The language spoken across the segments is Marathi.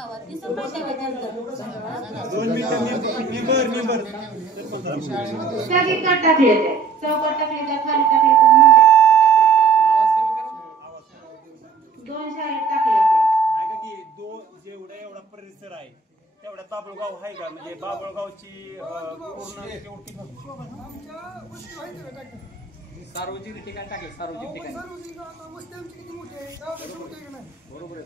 गावात ती संभाषण टाकले चौकट टाकले त्या खाली टाकले दोन शाळेत टाकले जेवढा एवढा परिसर आहे तेवढा बाबळगाव आहे का म्हणजे बाबळगावची पूर्ण सार्वजनिक ठिकाण टाकले सार्वजनिक ठिकाण बरोबर आहे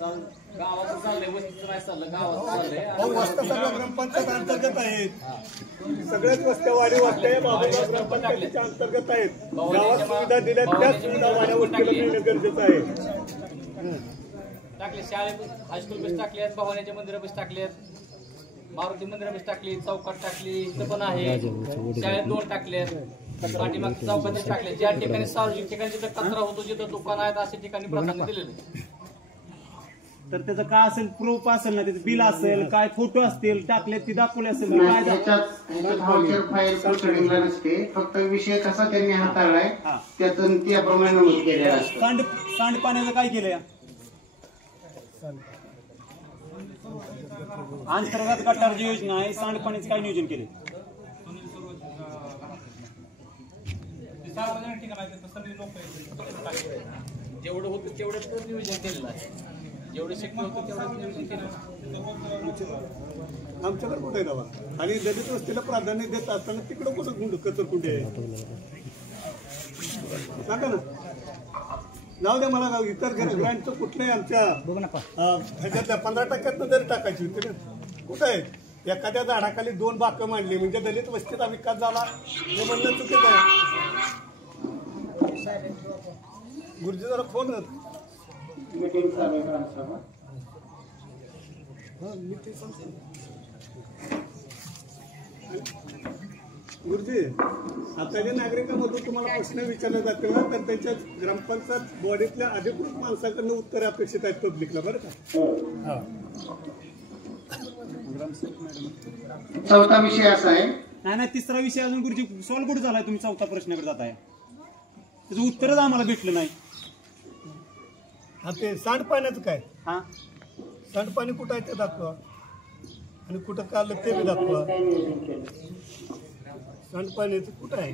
गावाचं चाललंय वस्तीचं नाही चाललं गावात चाललंय वस्त्या सगळ्या ग्रामपंचायत अंतर्गत आहेत सगळ्याच वस्त्या वाडी वस्त्या बाबळगाव ग्रामपंचायतीच्या अंतर्गत आहेत गावात सुविधा दिल्या त्या सुविधा वाड्या वस्तीला मिळणं गरजेचं आहे टाकले शाळेत हायस्कूल बस टाकल्यात भवानीच्या मंदिरा बस टाकल्यात मारुती मंदिरा बस टाकली चौकात टाकली इथं पण आहे शाळेत 2 टाकल्यात पाठीमागच्या चौकात टाकले ज्या ठिकाणी सार्वजनिक ठिकाणी जिथं कचरा होतो जिथं दुकान आहेत अशा ठिकाणी प्राधान्य दिलेलं तर त्याचं काय असेल प्रूफ असेल ना त्याचं बिल असेल काय फोटो असतील टाकले ती दाखवले असेल फक्त विषय कसा त्यांनी हाताळलाय त्यातून त्याप्रमाणे नमूद केलेला असतो सांडपाण्याचं काय केलंय अंतर्गत गटारची योजना आहे सांडपाण्याचं काय नियोजन केले जेवढं होतं तेवढं नियोजन केलेलं आहे जेवढं शक्य होतं तेवढं नियोजन केलं आमच्याकडे कुठे दावा आणि दलित वस्तीला प्राधान्य देत असताना तिकडं कुठं कचर कुठे सांगा ना जाऊ द्या मला इतर ग्रांटचं कुठलंही आमच्या ह्याच्यातल्या 15% जरी टाकायची होती ना कुठं आहे एखाद्या झाडाखाली 2 बाकं मांडली म्हणजे दलित वस्तीचा विकास झाला हे म्हणणं चुकीचं आहे गुरुजी जरा फोन गुरुजी आता जे नागरिकांमधून तुम्हाला प्रश्न विचारले जातील ना तर त्यांच्या ग्रामपंचायत बॉडीतल्या अधिकृत माणसाकडनं उत्तर अपेक्षित आहेत पब्लिकला बरं का चौथा विषय असा आहे नाही 3रा विषय अजून गुरुजी सॉल्व कुठे झालाय तुम्ही 4था प्रश्नाकडे जाताय त्याचं उत्तरच आम्हाला भेटलं नाही हा ते सांडपाण्याचं काय हा सांडपाणी कुठं आहे ते दाखवा आणि कुठं काढलं ते बी दाखवा सांडपाण्याचं कुठं आहे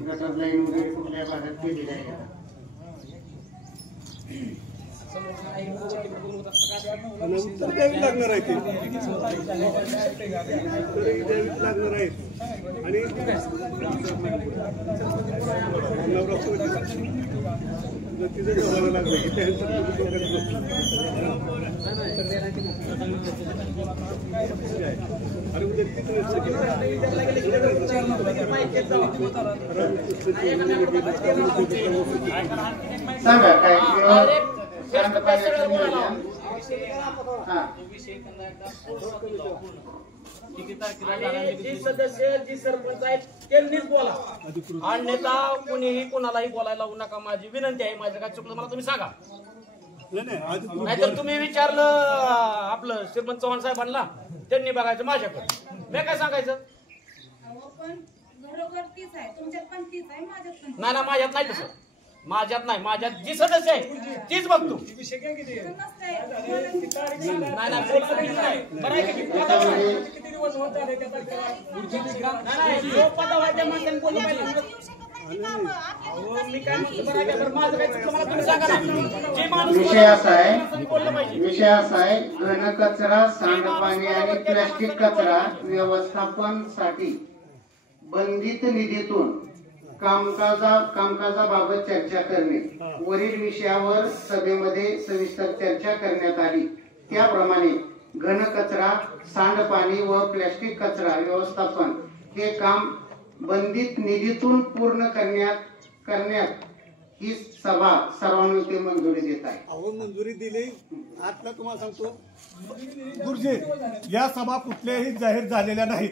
उत्तर द्यावी लागणार आहे ते द्यावी लागणार आहे आणि तिचं ठेवायला लागलं की त्यांचं अरे उद्या जी सदस्य जी सरपंच आहेत त्यांनीच बोला अन्यथा कुणीही कोणालाही बोलायला लावू नका माझी विनंती आहे माझं काय चुकलं मला तुम्ही सांगा नाहीतर तुम्ही विचारलं आपलं श्रीमंत चव्हाण साहेबांना त्यांनी बघायचं माझ्याकडे मी काय सांगायचं नाही ना माझ्यात नाही तसं माझ्यात नाही माझ्यात जी सदस्य आहे तीच बघतो विषय असा आहे घनकचरा सांडपाणी आणि प्लास्टिक कचरा व्यवस्थापनासाठी बंधित निधीतून कामकाजाबाबत चर्चा करणे वरील विषयावर सभेमध्ये सविस्तर चर्चा करण्यात आली त्याप्रमाणे घनकचरा सांडपाणी व प्लास्टिक कचरा व्यवस्थापन हे काम बंधित निधीतून पूर्ण करण्यात ही सभा सर्वानुमते मंजुरी देत आहे मंजुरी दिली आता तुम्हाला सांगतो गुरुजी या सभा कुठल्याही जाहीर झालेल्या नाहीत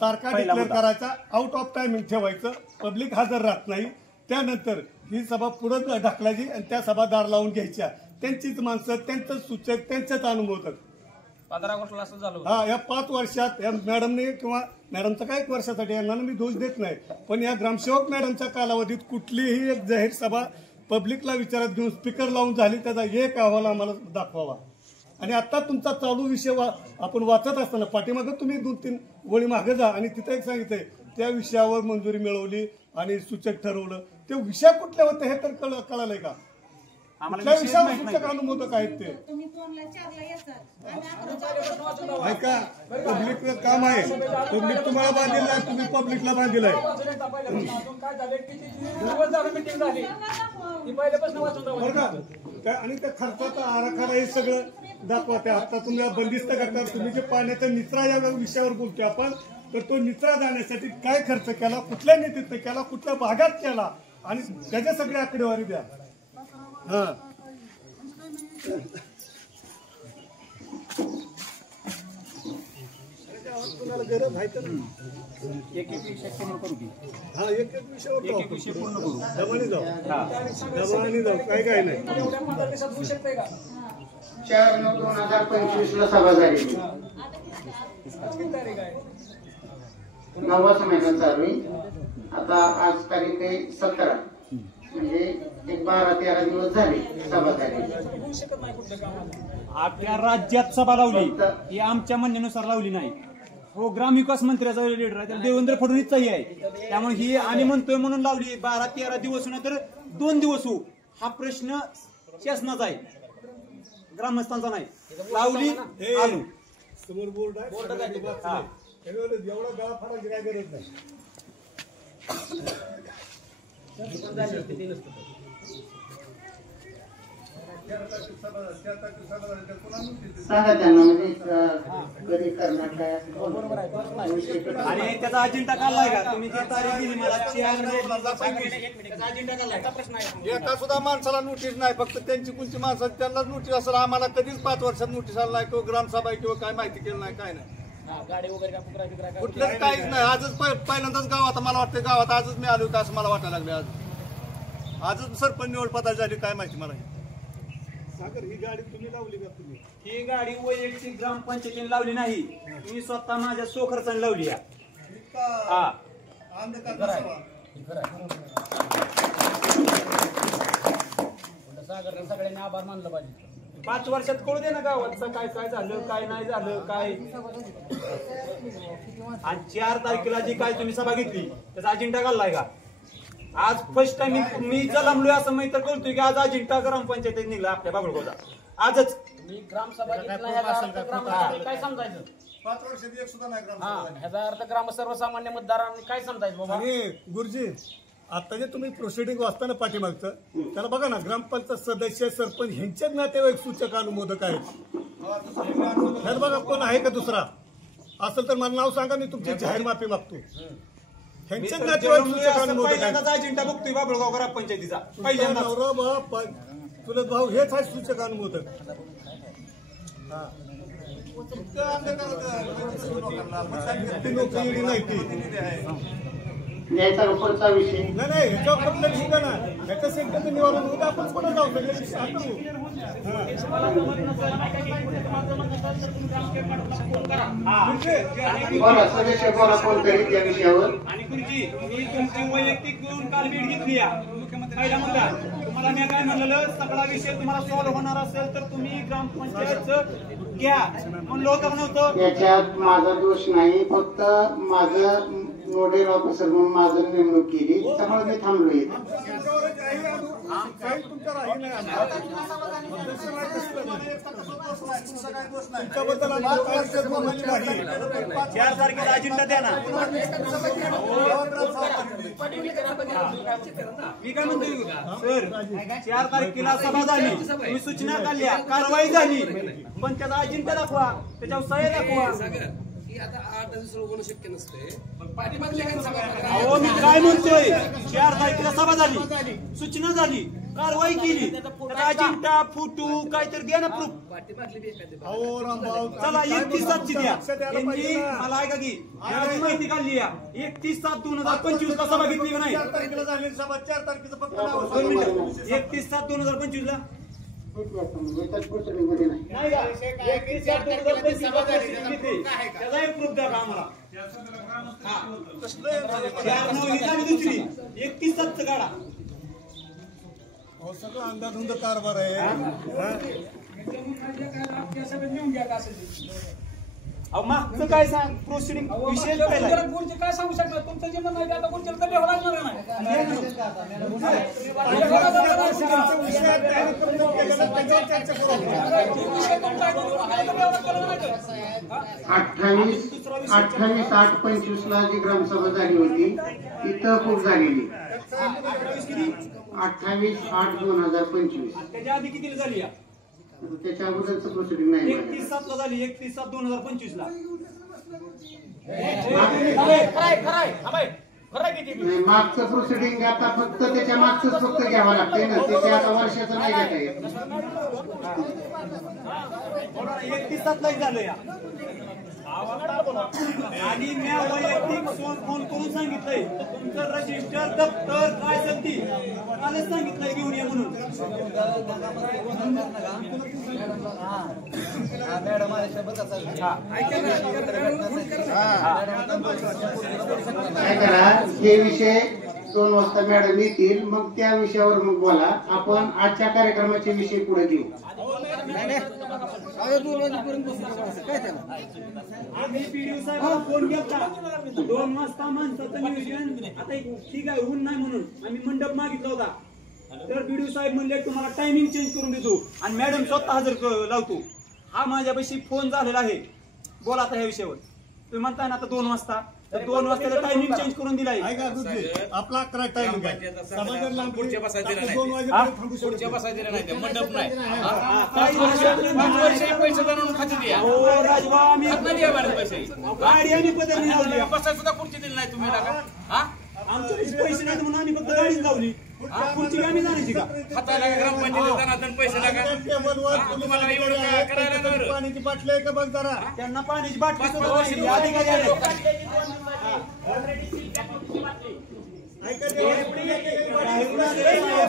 तारखा डिक्लेअर करायचा आउट ऑफ टायमिंग ठेवायचं पब्लिक हजर राहत नाही त्यानंतर ही सभा पुढे ढकलायची आणि त्या सभा दार लावून घ्यायच्या त्यांचीच माणसं त्यांचं सूचक त्यांचेच अनुभवतात 15 वर्षाला असं झालं हा या 5 वर्षात या मॅडमने किंवा मॅडमचा काय 1 वर्षासाठी यांना मी दोष देत नाही पण या ग्रामसेवक मॅडमच्या कालावधीत कुठलीही एक जाहीर सभा पब्लिकला विचारात घेऊन स्पीकर लावून झाली त्याचा एक अहवाल आम्हाला दाखवावा आणि आता तुमचा चालू विषय आपण वाचत असताना पाठीमागं तुम्ही 2-3 वळी मागे जा आणि तिथे एक सांगितलंय त्या विषयावर मंजुरी मिळवली आणि सूचक ठरवलं. ते विषय कुठले होते हे तर कळालंय का? कुठल्या विषयावर सूचक अनुमोदक आहेत ते ऐका. पब्लिकचं काम आहे. पब्लिक तुम्हाला बांधील नाही, तुम्ही पब्लिकला बांधील आहे. आणि त्या खर्चाचा आराखडा हे सगळं दाखवा. ते आता तुम्हाला बंदिस्त करतात. तुम्ही जे पाण्याचा निचरा या विषयावर बोलतोय आपण, तर तो निचरा जाण्यासाठी काय खर्च केला, कुठल्या निधीतनं केला, कुठल्या भागात केला आणि त्याच्या सगळी आकडेवारी द्या. हा तुम्हाला गरज आहे तर एक विषय पूर्ण करू की. हा एक विषयावर एक विषय पूर्ण करू. दमानी जाऊ काय नाही. 4/9/2025 ला सभा झाली. 9वा महिना चालू आहे. आता आज तारीख आहे 17, म्हणजे एक 12-13 दिवस झाले सभा झाली. अख्ख्या राज्यात सभा लावली ही आमच्या म्हणण्यानुसार लावली नाही. हो ग्रामविकास मंत्र्याचा लीडर आहे, त्याला देवेंद्र फडणवीसचाही आहे. त्यामुळे ही आम्ही म्हणतोय म्हणून लावली. 12-13 दिवस तर 2 दिवस होऊ हा प्रश्न शासनाचा आहे, ग्रामस्थांचा नाही. लावली आलो. समोर बोर्ड आहे. एवढा गाळा फाडायची काय गरज नाही. सांगा त्यांना म्हणजे कधी करणार काय आणि त्याचा अजेंडा काढलाय का तुम्ही? जी तारीख दिली मला 4 मे 2025 त्याचा अजेंडा काढलाय का? प्रश्न आहे. एका सुद्धा माणसाला नोटीस नाही, फक्त त्यांची कोणती माणसं त्यांनाच नोटीस असेल. आम्हाला कधीच 5 वर्षात नोटीस आला नाही, किंवा ग्रामसभा किंवा काय माहिती केलं नाही, काय नाही. गाडी वगैरे का कुत्रा बिकरा का कुठलंच काहीच नाही. आजच पहिल्यांदाच गावात मला वाटतं गावात आजच मी आलो का असं मला वाटायला लागले. आजच सरपंच निवड पदाची झाली, काय माहिती मला. सागर ही गाडी तुम्ही लावली का? तुम्ही ही गाडी वैयक्तिक ग्रामपंचायतीने लावली नाही, मी स्वतः माझ्या स्वखर्चाने लावली आहे. हा सगळ्यांनी आभार मानलं पाहिजे. 5 वर्षात कळू दे ना गावाचं काय काय झालं, काय नाही झालं, काय. आणि 4 तारखेला जी काय तुम्ही सभा घेतली त्याचा अजेंडा काढलाय का? आज फर्स्ट टाइम मी जलमलोय असं मी तर कळतोय की आज अजिंठा ग्रामपंचायतीत निघला आपल्या बाबळगावचा. आजच मी ग्रामसभा काय समजायचं? 5 वर्षात एक सुद्धा नाही हा ह्याचा अर्थ ग्राम सर्वसामान्य मतदारांनी काय समजायचं बाबा? आणि गुरुजी आता जे तुम्ही प्रोसिडिंग वाचताना पाठीमागचं त्याला बघा ना, ग्रामपंचायत सदस्य सरपंच ह्यांचेच नातेवाईक सूचक अनुमोदक आहेत. ह्यात बघा कोण आहे का दुसरा असेल तर मला नाव सांगा, मी तुमची जाहीर माफी मागतो. ह्यांचेच नातेवाईक सूचक अनुमोदक आहेत. अजिंठा बघतोय बाबळगाव ग्रामपंचायतीचा पहिल्यांदा. चुलत भाऊ हेच आहे सूचक अनुमोदक. नोकरी नाही ती याचा पुढचा विषय नाही ह्याच्यावर लक्ष द्या ना. ह्याच्या सेंटरचं निवारण होतं आपण पुढे जाऊ बोला सदस्य बोला कोणतरी त्या विषयावर. आणि गुरुजी मी तुमची वैयक्तिक घेऊन काल भेट घेतली पहिला मुद्दा. तुम्हाला मी काय म्हणलेलं, सगळा विषय तुम्हाला सॉल्व्ह होणार असेल तर तुम्ही ग्रामपंचायतचं घ्या म्हणलं होतं का नव्हतं? याच्यात माझा दोष नाही, फक्त माझं नोडल ऑफिसर म्हणून माझं नेमणूक केली त्यामुळे मी थांबलोय. तुमच्याबद्दल 4 तारखेला अजेंडा द्या ना. मी काय म्हणतोय सर, 4 तारखेला सभा झाली, तुम्ही सूचना काढल्या, कारवाई झाली, पण त्याचा अजेंडा दाखवा, त्याच्यावर सह्या दाखवा. आता 8 दिवस शक्य नसते. अहो मी काय म्हणतोय, 4 तारखेला सभा झाली, सूचना झाली, कारवाई केली, त्याचा अजेंडा फोटो काहीतरी द्या ना प्रूफ. चला 31/7 द्या. यांनी मला ऐका की याची माहिती काढली आहे. 31/7/2025 ला सभा घेतली का नाही? 4 तारखेला झालेली सभा 4 तारखेचं फक्त 31/7/2025 ला मध्ये नाही. नाही का? 31/7/2025 ला घेतली. त्याचाही प्रूफ द्या का आम्हाला? 4/9 ही झाली दुसरी, 31/7 काढा. सगळं अंदाधुंद कारभार आहे. अहो मागचं काय सांग प्रोसिडिंग विषय पहिला आहे. गुरुजी काय सांगू शकणार तुमचं जे म्हणणं आहे ते आता गुरुजीला तर लिहावं लागणार नाही विषय तुमचा आहे, गुरुजीला तर लिहावं लागणार नाही. 28/8/25 ला जी ग्रामसभा झाली होती ती तहकूब झालेली 28/8/2025. त्याच्या आधी किती झाली या त्याच्या अगोदरचं प्रोसिडिंग नाही झालं. 31/7 ला झाली 31/7/2025 ला. नाही, मागचं प्रोसिडिंग आता फक्त त्याच्या मागचंच फक्त घ्यावं लागतंय ना, ते आता वर्षाचं नाही घेता येत. 31/7 ला झालं या. आणि मी वैयक्तिक फोन करून सांगितलंय तुमचं रजिस्टर दप्तर काय असेल ती कालच सांगितलंय घेऊन या म्हणून. काय करा, हे विषय 2 वाजता मॅडम येतील, मग त्या विषयावर मग बोला. आपण आजच्या कार्यक्रमाचे विषय पुढे घेऊ. आम्ही पीडीओ साहेबांना फोन केला 2 वाजता माणसाचं नियोजन आता ठीक आहे ऊन नाही म्हणून आम्ही मंडप मागितला होता. तर पीडीओ साहेब म्हणले तुम्हाला टायमिंग चेंज करून देतो आणि मॅडम स्वतः हजर लावतो. हा माझ्यापाशी फोन झालेला आहे. बोला आता ह्या विषयावर. तुम्ही म्हणताय ना आता 2 वाजता तर 2 वाजता टायमिंग चेंज करून दिलाय. ऐका गुरुजी, आपला अकरा टाइमिंग आहे. सभा जर लांब पुढच्या बसायला दिला नाही. 2 वाजेपर्यंत थांबू शकतो. पुढच्या बसायला दिला नाही, मंडप नाही. काही 5 वर्षाचे पैसे जाणून खाते द्या. हो राजवा आम्ही पैसे गाडी आणि बदलली लावली. बसायला सुद्धा खुर्ची दिली नाही तुम्ही का? आमच्याकडे पैसे नाहीत म्हणून आम्ही फक्त गाडीच लावली. पुढची गाडी जाण्याची का? हाताला ग्रामपंचायतीत जाणार पैसे लागा. टेबलवर तुम्हाला एवढं काय करायला बरं? पाण्याची बाटली आहे का बघ जरा. त्यांना पाण्याची बाटली सुद्धा नाही. हे अधिकारी आहेत. ऐका ते.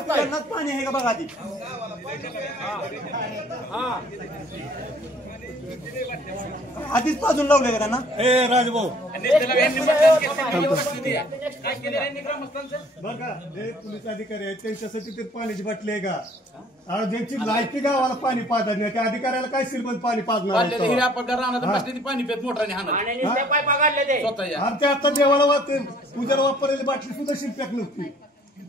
त्यांनाच पाणी आहे का बघा आधी. आधीच पाजून लावले का त्यांना. ए राजभाऊ नेत्याला यांनी मतदान केलं. काय केलं यांनी ग्रामस्थांचं? बघा, जे पोलीस अधिकारी आहेत त्यांच्यासाठी ते पाण्याची बाटली आहे का? आणि ज्यांची लायकी गावाला पाणी पाजत नाही त्या अधिकाऱ्याला काय सिलबंद पाणी पाजणार पाडलेले आहे? हिरा पडल्या रानात बसले ती पाणी पेत मोटराने हाणत. स्वतःच्या. आणि ते आता देवाला वाटते पूजेला वापरलेली बाटली सुद्धा शिल्पक नव्हती.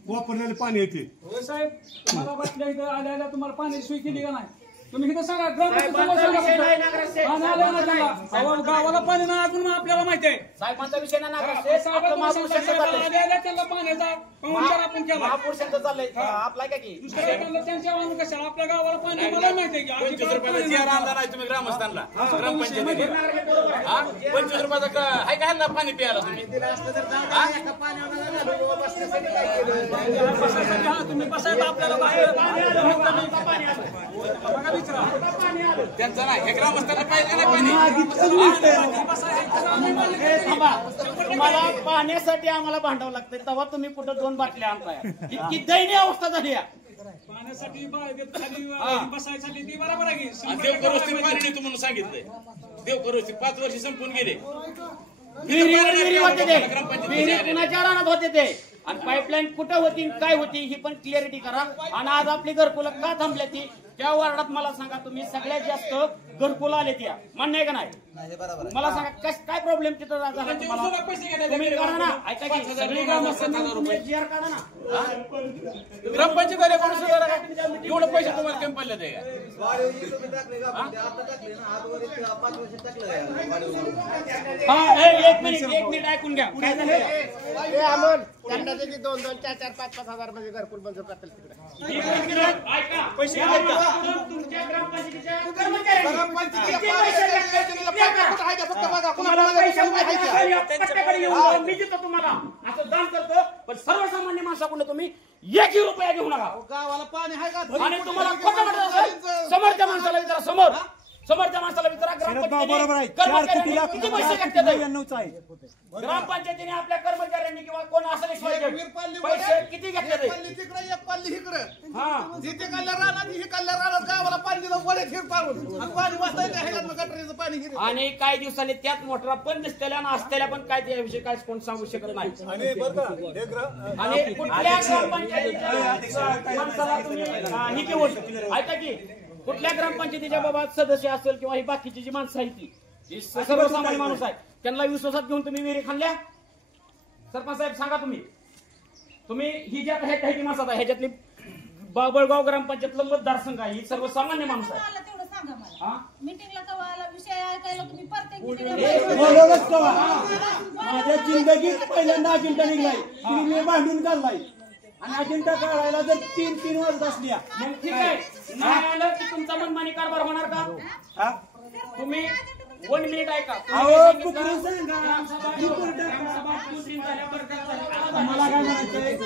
वापरलेले पाणी येते. हो साहेब तुम्हाला वाटलं इथं आल्याला तुम्हाला पाण्याची सोय केली का नाही? तुम्ही इथं सांगा गावाला पाणी नाही अजून आपल्याला माहिती आहे. साहेबांचा विषय नाही त्यांना पाण्याचा आपण केला महापुरुषांचं चाललंय आपला काय की दुसऱ्या त्यांच्या कशा आपल्या गावाला पाणी मला माहिती आहे की 25 रुपयाचा चेअर आणला नाही तुम्ही ग्रामस्थांना ग्रामपंचायतीने. 25 रुपयाचा हाय का ह्यांना पाणी प्यायला तुम्ही? तुम्ही बसायला आपल्याला बाहेर त्यांचा नाही हे ग्रामस्थांना पाहिजे नाही पाणी. तुम्हाला पाण्यासाठी आम्हाला भांडावं लागतंय तेव्हा तुम्ही कुठं 2 बाटल्या आणताय. इतकी दयनीय अवस्था झाली आहे. पाण्यासाठी खाली बसायसाठी ती बरोबर आहे की देवकरोस्ती पाणी नाही तुम्हाला सांगितलंय. देवकरोस्ती 5 वर्ष संपून गेले. विहिरी होते ते विहिरी कुणाच्या रानात होते ते आणि पाईपलाईन कुठं होती काय होती ही पण क्लिअरिटी करा. आणि आज आपली घरकुलं का थांबल्या ती त्या वार्डात मला सांगा तुम्ही सगळ्यात जास्त घरकुल आले त्या मान्य आहे का नाही? मला सांगा काय प्रॉब्लेम तिथं झाला तुम्हाला? तुम्ही करा ना. ऐका की सगळी ग्रामस्थांनी जीआर काढा ना. ग्रामपंचायत कोणी सुद्धा एवढं पैसे तुम्हाला कमी पडले ते एक मिनिट ऐकून घ्या. काय झालं? त्यांना 2-2, 4-4, 5-5 हजार मध्ये घरकुल मंजूर करतील तिकडे. पैसे तुमच्या ग्रामपंचायतीच्या मी देतो तुम्हाला असं दान करतो पण सर्वसामान्य माणसाकडून तुम्ही 1 रुपया घेऊ नका. गावाला पाणी आहे का? आणि तुम्हाला खोटं म्हणत असेल समोरच्या माणसाला विचारा. समोरच्या माणसाला विचारा. बरोबर आहे. 4 कोटीला किती पैसे घेतले? 99 आहे. ग्रामपंचायतीने आपल्या कर्मचाऱ्यांनी किंवा कोण असेल पैसे किती घेतले? तिकडे एक पाल्ली इकडे हा जिथे काढल्या रानात ही काढल्या रानात गावाला पाणी दिलं वडे फिर पाडून आणि पाणी वाचता गटरीचं पाणी हिरे. आणि काही दिवसांनी त्याच मोटरा पण दिसतेल्या आणि असतेल्या पण काय त्याविषयी काय कोण सांगू शकत नाही. आणि बरं का, आणि कुठल्या ग्रामपंचायतीच्या माणसाला तुम्ही ही घेऊन ऐका की कुठल्या ग्रामपंचायतीच्या बाबा सदस्य असेल किंवा ही बाकीची जी माणसं आहेत ती सर्वसामान्य माणूस आहे त्यांना विश्वासात घेऊन तुम्ही विहिरी खाल्ल्या? सरपंच साहेब सांगा तुम्ही ही ज्या काही माणसं आहे ह्याच्यातली बाबळगाव ग्रामपंचायतला मतदारसंघ आहे, ही सर्वसामान्य माणूस आहे. मीटिंगला कवा आला विषय ऐकायला तुम्ही प्रत्येक बोलवलंच कवा? माझ्या जिंदगीत पहिल्यांदा अजिंठा निघलाय, मी भांडून काढलाय आणि अजिंठा काढायला जर 3 वाजत असल्या मग ठीक आहे, नाही आलं की तुमचा मनमानी कारभार होणार का? तुम्ही 1 मिनिट ऐका. मला काय म्हणायचंय,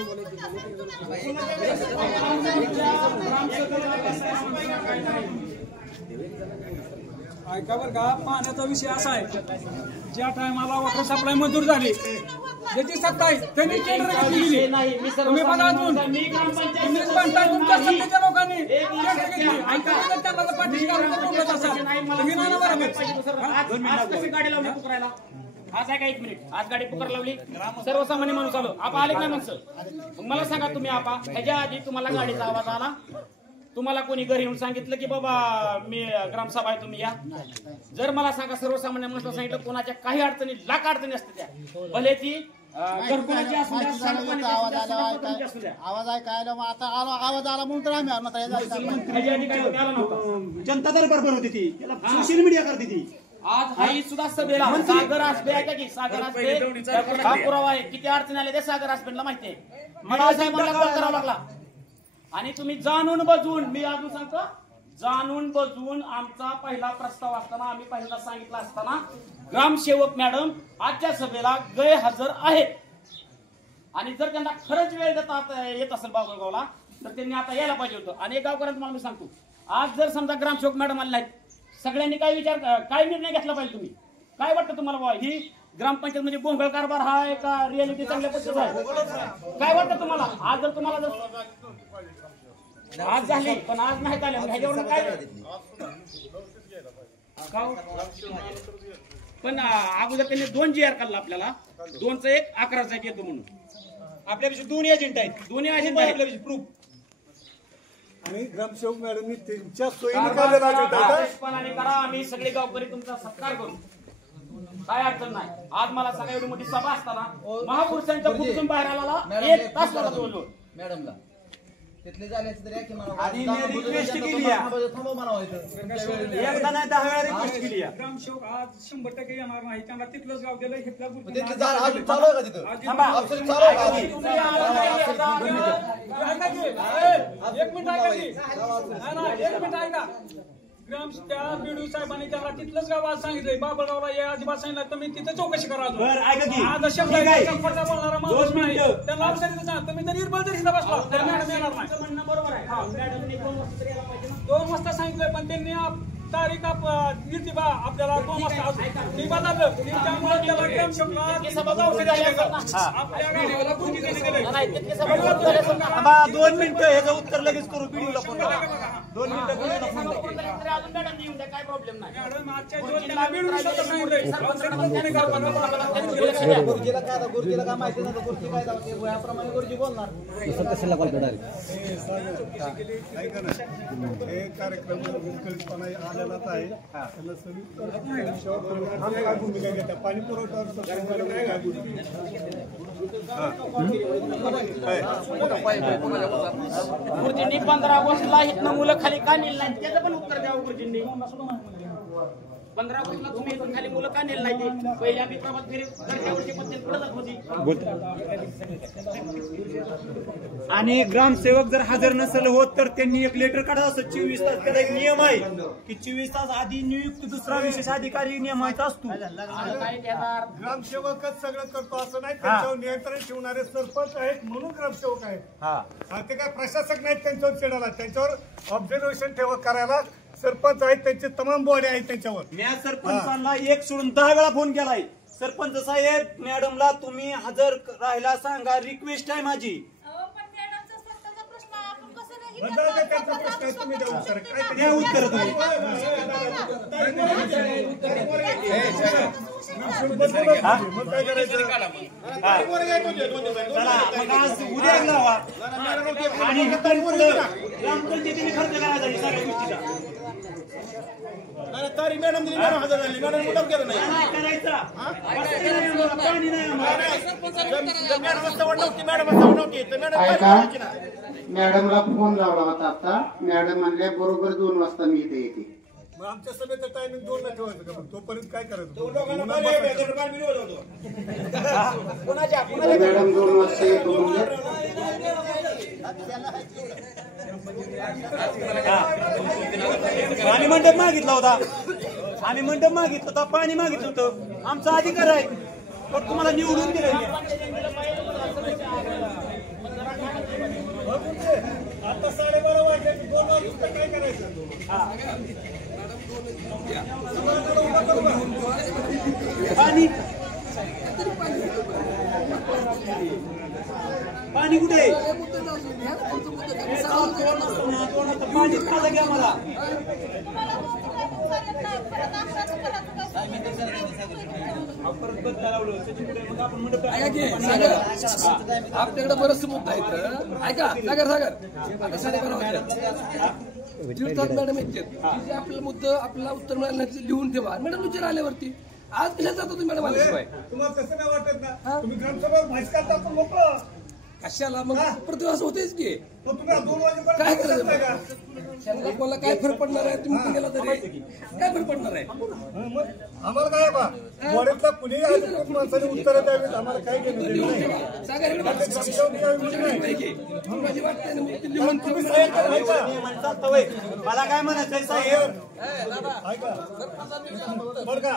ऐका बरं का, पाण्याचा विषय असा आहे, ज्या टायमाला वॉटर सप्लाय मंजूर झाली ज्याची सत्ता आहे त्यांनी टेंडर घेतली. तुम्ही बघा अजून तुम्हीच म्हणताय तुमच्या सत्तेच्या लोकांनी टेंडर घेतली. ऐका त्यांना जर पाठीशी घालून बोलत असाल तुम्ही नाही ना बरोबर. आज कशी गाडी लावली पुकरायला? आज आहे का 1 मिनिट, आज गाडी पुकार लावली, सर्वसामान्य माणूस आलो, आपा आले नाही माणसं. मग मला सांगा तुम्ही आपा, ह्याच्या आधी तुम्हाला गाडीचा आवाज आला? तुम्हाला कोणी घरी येऊन सांगितलं की बाबा मी ग्रामसभा आहे तुम्ही या? जर मला सांगा, सर्वसामान्य माणसाला सांगितलं कोणाच्या काही अडचणी लाख अडचणी असते त्या, भले ती घरकुलाची असू द्या, असू द्या. आवाज ऐकायला आता आवाज आला म्हणून तर आम्ही ह्याच्या आधी काय आला नव्हता. जनता दरबार भरवते ती, सोशल मीडिया करते ती. आज हाही सुद्धा सभेला सागर आसबे आहे का की सागर आसबे हा पुरावा आहे. किती अडचणी आले ते सागर आसबेला माहिती आहे. मला साहेबांना कॉल करावा लागला आणि तुम्ही जाणून बजून, मी अजून सांगतो, जाणून बजून आमचा पहिला प्रस्ताव असताना आम्ही पहिल्यांदा सांगितलं असताना ग्रामसेवक मॅडम आजच्या सभेला गैरहजर आहेत. आणि जर त्यांना खरंच वेळ देता येत असेल बाबळगावला तर त्यांनी आता यायला पाहिजे होतं. आणि एक गावकऱ्यांना तुम्हाला मी सांगतो, आज जर समजा ग्रामसेवक मॅडम आले नाहीत, सगळ्यांनी काय निर्णय घेतला पाहिजे? तुम्ही काय वाटतं तुम्हाला बाबा, ही ग्रामपंचायत म्हणजे बोंगळ कारभार हा आहे का रिअलिटी चांगल्या पद्धतीचा आहे? काय वाटतं तुम्हाला? आज जर तुम्हाला जर आज झाली पण आज नाही झाले, ह्याच्यावर काय पण अगोदर त्यांनी 2 GR काढला आपल्याला, 2चं 1 11चा 1 येतो म्हणून. आपल्यापेक्षा 2 एजंट आहेत, दोन्ही एजंट आहेत आपल्यापेक्षा प्रूफ. आणि ग्रामसेवक मॅडमनी त्यांच्या सोयीने काढलेला करा, आम्ही सगळे गावकरी तुमचा सत्कार करू, काय अडचण नाही. आज मला सगळ्या एवढी मोठी सभा असताना महापुरुषांच्या कुटुंब बाहेर आला 1 तास मला बोललो मॅडमला तिथले झाले तरी आधी मी रिक्वेस्ट केली आहे, एकदा नाही 10 वेळा रिक्वेस्ट केली आहे. ग्रामसेवक आज 100% येणार नाही, त्यांना तिथलंच गाव दिलं, घेतला चालू आहे का तिथं? एक मिनिट ऐका. त्या बीडीओ साहेबांनी त्यांना तिथलंच गाव आज सांगितलंय, बाबळगावला या अजिबात सांगितलं तर मी तिथे चौकशी करा. आज बोलणारा माणूस नाही, त्यांना तुम्ही जर निर्बळ जरी बसला तर मॅडम येणार नाही. म्हणणं बरोबर आहे. 2 वाजता सांगितलंय पण त्यांनी तारीख दिली बा आपल्याला 2 वाजता मी बदललं त्यामुळे त्याला ग्रामसेवकला आपल्या गावाला गुंजी देण्यात गेले. 2 मिनिटं ह्याचं उत्तर लगेच करू. व्हिडिओला फोन करा, 2 मिनिटं अजून मॅडम येऊन द्या, काय प्रॉब्लेम नाही. मॅडम आजच्या दिवस त्यांना बीडीओ स्वतः सांगितलंय. गुरुजीला काय माहिती नाही, गुरुजी काय याप्रमाणे गुरुजी बोलणार. हे कार्यक्रम विस्कळीतपणा आलेलाच आहे. त्यांना काय भूमिका घेतात, पाणी पुरवठ्यावर काय भूमिका? गुरुजींनी 15 ऑगस्टला इथनं मुलं खाली का नेली नाही त्याचं पण उत्तर द्यावं. गुरुजींनी 15 ऑगस्टला तुम्ही इथून खाली मुलं का नेली नाही? पहिल्या मी प्रभात फेरी घरच्यावरची पद्धत पुढे जात होती. आणि ग्रामसेवक जर हजर नसेल होत तर त्यांनी एक लेटर काढा. असं 24 तास त्याला एक नियम आहे की 24 तास आधी नियुक्त दुसरा विशेष अधिकारी नियमाचा असतो. ग्रामसेवकच सगळं करतो असं नाही, त्यांच्यावर नियंत्रण ठेवणारे सरपंच आहेत म्हणून ग्रामसेवक आहेत. ते काय प्रशासक नाहीत त्यांच्यावर चिडायला, त्यांच्यावर ऑब्झर्वेशन करायला सरपंच आहेत, त्यांचे तमाम बॉडी आहेत त्यांच्यावर. मी सरपंचांना 1 सोडून 10 वेळा फोन केलाय. सरपंच साहेब मॅडमला तुम्ही हजर राहायला सांगा, रिक्वेस्ट आहे माझी. त्यांचा प्रश्न आहे, तुम्ही द्या उत्तर. द्या उत्तर तुम्ही. मग काय करायचं? चला मग आज उद्या लावा आणि ग्रामपंचायतीने खर्च करायचा सगळ्या गोष्टीचा. तारी मॅडम दिली, मॅडम हजर झाली, मॅडम मुद्दाम केलं नाही. जर मॅडम सवड नव्हती, मॅडम सवड नव्हती तर मॅडम काय ऐका, करायची ना? मॅडमला फोन लावला होता आता. मॅडम म्हणल्या बरोबर 2 वाजता मी इथे येते. मग आमच्या सभेचं टायमिंग 2 ला ठेवायचं का? मग तोपर्यंत काय करायचं? मॅडम 2 वाजता येतो म्हणजे आम्ही मंडप मागितला होता, आम्ही मंडप मागितलं होता, पाणी मागितलं होतं. आमचा अधिकार आहे, पण तुम्हाला निवडून दिलं. आता 12:30 वाजले, 2 वाजता काय करायचं? पाणी पाणी कुठे आहे? पाणी खायला घ्या मला. आपल्याकडे बरेचसे मुद्दे आहेत. ऐका सागर आता 12:30 तीर्थात मॅडम येतात. आपल्याला मुद्दा आपल्याला उत्तर मिळालं लिहून ठेवा. मॅडम विचार आल्यावरती आज कशात जातो तुम्ही मॅडम आल्याशिवाय? तुम्हाला कसं नाही वाटत ना? तुम्ही ग्रामसभेवर भाषण करता आपण मोकळं. कशाला मग प्रतिवास होतेच की. मग तुम्ही 2 वाजेपर्यंत काय बसत करायचं नाही का? त्यांना कोणाला काय फरक पडणार आहे? तुम्ही पण गेला तरी काय फरक पडणार आहे? मग आम्हाला काय बा वडीतला कुणीही अधिकृत माणसाने उत्तरं द्यावीत. आम्हाला काय घेणं देणं नाही. सागर ते ग्रामसेवक यावी म्हणून नाही. माझी वाटते ना, मग ते लिहून तुम्ही साहेब ऐका. चालतं होय. मला काय म्हणायचंय साहेब, ऐका बरं का,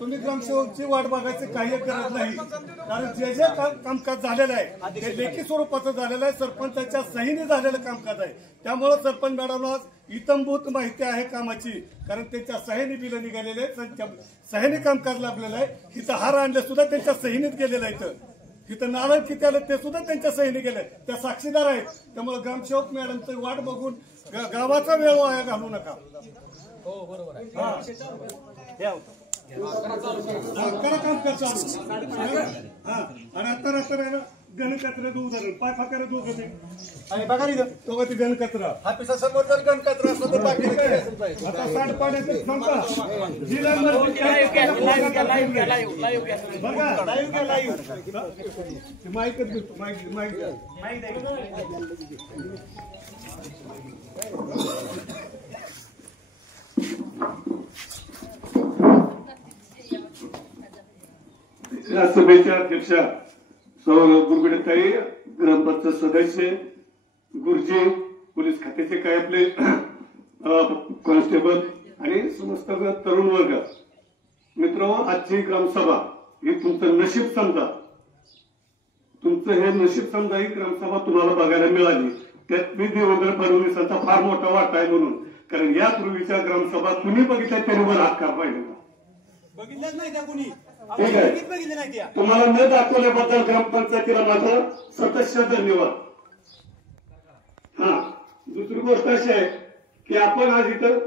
तुम्ही ग्रामसेवकची वाट बघायची काही गरज नाही. कारण जे जे कामकाज झालेलं आहे ते लेखी स्वरूपाचं झालेलं आहे. सरपंचाच्या सहीने झालेलं कामकाज आहे. त्यामुळे सरपंच मॅडमला इतंभूत माहिती आहे कामाची. कारण त्यांच्या सहीने बिलं निघालेले आहेत, त्यांच्या सहीने कामकाज लाभलेलं आहे. इथं हार आणले सुद्धा त्यांच्या सहीनेच गेलेलं आहे. इथं नारळ किती आलं ते सुद्धा त्यांच्या सहीने गेले. त्या साक्षीदार आहेत. त्यामुळे ग्रामसेवक मॅडमचं वाट बघून गावाचा वेळ वाया घालू नका. हो बरोबर आहे. करा काम चालू. हा आणि आता रस्ता गणकचऱ्याचं उदाहरण पाय फाकारे दोघं ते आणि बघा रे दोघं ते गणकचरा ऑफिसासमोर जर गणकचरा असला तर बाकी काय? आता सांडपाण्याचं संपा जिल्हा बघा माईकच घेतो माईक सभेच्या अध्यक्षा सौ गुरगुडेताई, ग्रामपंचायत सदस्य, गुरुजी, पोलीस खात्याचे काय आपले कॉन्स्टेबल आणि समस्त तरुण वर्ग मित्र, आजची ग्रामसभा ही तुमचं नशीब समजा. तुमचं हे नशीब समजा ही ग्रामसभा तुम्हाला बघायला मिळाली. त्यात मी देवेंद्र फडणवीसांचा फार मोठा वाटा आहे म्हणून. कारण यापूर्वीच्या ग्रामसभा तुम्ही बघितल्या त्यावर हात का पाहिजे बघितलंच नाही त्या कुणी. ठीक आहे. बघितलं नाही त्या. तुम्हाला न दाखवल्याबद्दल ग्रामपंचायतीला माझं सतत धन्यवाद. हा दुसरी गोष्ट अशी आहे की आपण आज इथं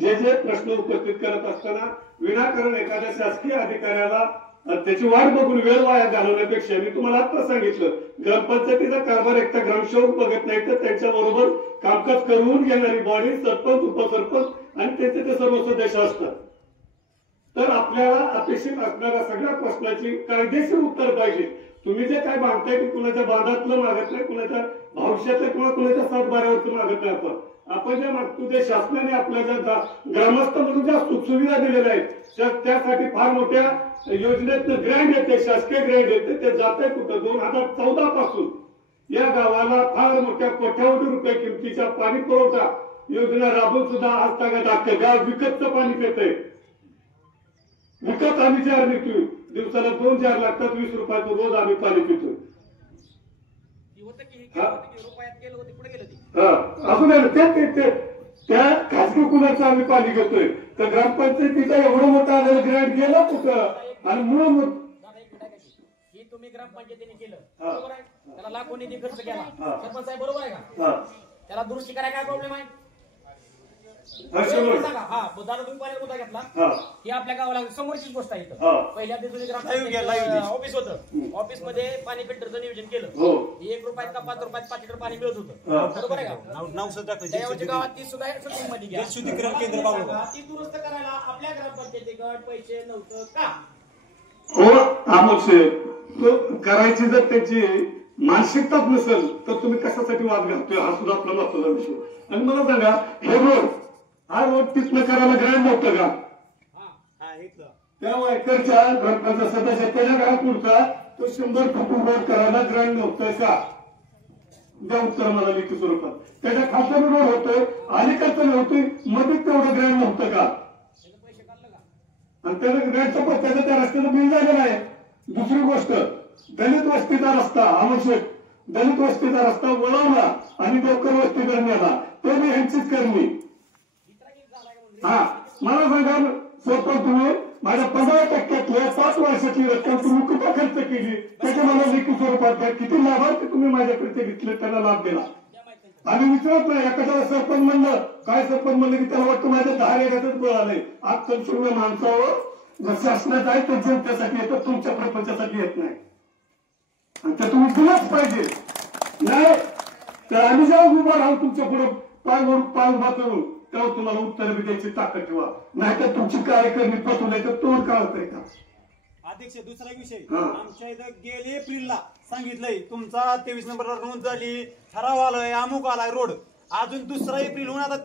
जे जे प्रश्न उपस्थित करत असताना विनाकारण एखाद्या शासकीय अधिकाऱ्याला त्याची वाट बघून वेळ वाया घालवण्यापेक्षा मी तुम्हाला आता सांगितलं ग्रामपंचायतीचा कारभार एकटा ग्रामसेवक बघत नाही तर त्यांच्याबरोबर कामकाज करून घेणारी बॉडी सरपंच, उपसरपंच आणि त्याचे ते सर्व सदस्य असतात. तर आपल्याला अपेक्षित असणाऱ्या सगळ्या प्रश्नाची कायदेशीर उत्तर पाहिजे. तुम्ही जे काय मागताय की कुणाच्या बांधातलं मागत नाही, कुणाच्या भविष्यातलं किंवा कुणाच्या सातबाऱ्यावरचं मागत नाही. आपण जे मागतो ते शासनाने आपल्या ज्या ग्रामस्थ म्हणून ज्या सुखसुविधा दिलेल्या आहेत त्यासाठी फार मोठ्या योजनेतनं ग्रँट येते, शासकीय ग्रँट येते. ते जात आहे कुठं 2014 पासून या गावाला फार मोठ्या कोट्यावधी रुपये किमतीच्या पाणी पुरवठा योजना राबवून सुद्धा आज तागात अख्खं गाव विकतचं पाणी पितंय. विकत आम्ही जार देतोय. दिवसाला 2 जार लागतात. 20 रुपयाचं रोज आम्ही पाणी पितोय. अजून त्या खासगी कुणाचं आम्ही पाणी घेतोय. तर ग्रामपंचायतीचा एवढं मोठं आलेलं ग्रँट गेला कुठं आणि मूळ ही तुम्ही ग्रामपंचायतीने केलं बरोबर आहे. त्याला लाखो निधी खर्च केला सरपंच साहेब बरोबर आहे का? त्याला दुरुस्ती करायला काय प्रॉब्लेम आहे? सांगा. हा दादा तुम्ही पाण्याचा मुद्दा घेतला ही आपल्या गावाला समोरचीच गोष्ट आहे इथं. पहिल्या ऑफिस होतं. ऑफिस मध्ये पाणी फिल्टरचं नियोजन केलं. 1 रुपयात का 5 रुपयात 5 लिटर पाणी मिळत होतं. बरोबर आहे का? नाव सुद्धा त्याच्या गावात ती सुद्धा मध्ये घ्या शुद्धीकरण केंद्र बाबा ती दुरुस्त करायला आपल्या ग्रामपंचायतीकडे पैसे नव्हतं का? हो आमोक्षे करायची जर त्याची मानसिकताच नसेल तर तुम्ही कशासाठी वाद घालतोय हा सुद्धा आपला महत्वाचा विषय. आणि मला सांगा हे रोड हा रोड तिथनं करायला ग्रँड नव्हतं का? त्या वायकरच्या ग्रामपंचायत सदस्य त्याच्या घरात पुढचा तो 100 फूट रोड करायला ग्रँड नव्हतं का? द्या उत्तर मला लिखित स्वरूपात. त्याच्या खालचा रोड होतोय अलीकडचं नव्हतं मध्ये तेवढं ग्रँड नव्हतं का? आणि त्याचं ग्रँडचं त्याचं त्या रस्त्याचं बिल झालेलं आहे. दुसरी गोष्ट दलित वस्तीचा रस्ता आवश्यक दलित वस्तीचा रस्ता वळवला आणि डोकर वस्तीकडे नेला ते मी ह्यांचीच करणी. हा मला सांगा स्वतः तुम्ही माझ्या 15% 5 वर्षाची रक्कम तुम्ही कुठं खर्च केली त्याच्या मला लेखी स्वरूपात द्या. किती लाभार्थी तुम्ही माझ्याकडे घेतले त्यांना लाभ दिला आणि विचारत नाही. एखाद्याला सरपंच म्हणलं काय सरपंच म्हणलं की त्याला वाटतं माझ्या 10 रेगातच बळ आलंय. आज तत्सुम्य माणसावर शासनात आहे तर जनतेसाठी येतं तुमच्या प्रपंचासाठी येत नाही आणि ते तुम्ही दिलंच पाहिजे. नाही तर आम्ही जेव्हा उभा राहू तुमच्या पुढे पाय उभा करून तेव्हा तुम्हाला उत्तर द्यायची ताकद ठेवा. नाहीतर तुमची कार्यकर्णी पसवण्याचं तोड काढतंय का? अध्यक्ष दुसरा विषय आमच्या इथं गेले एप्रिलला सांगितलंय तुमचा 23 नंबरला नोंद झाली ठराव आलाय अमुक आलाय रोड अजून 2 एप्रिल होऊन आता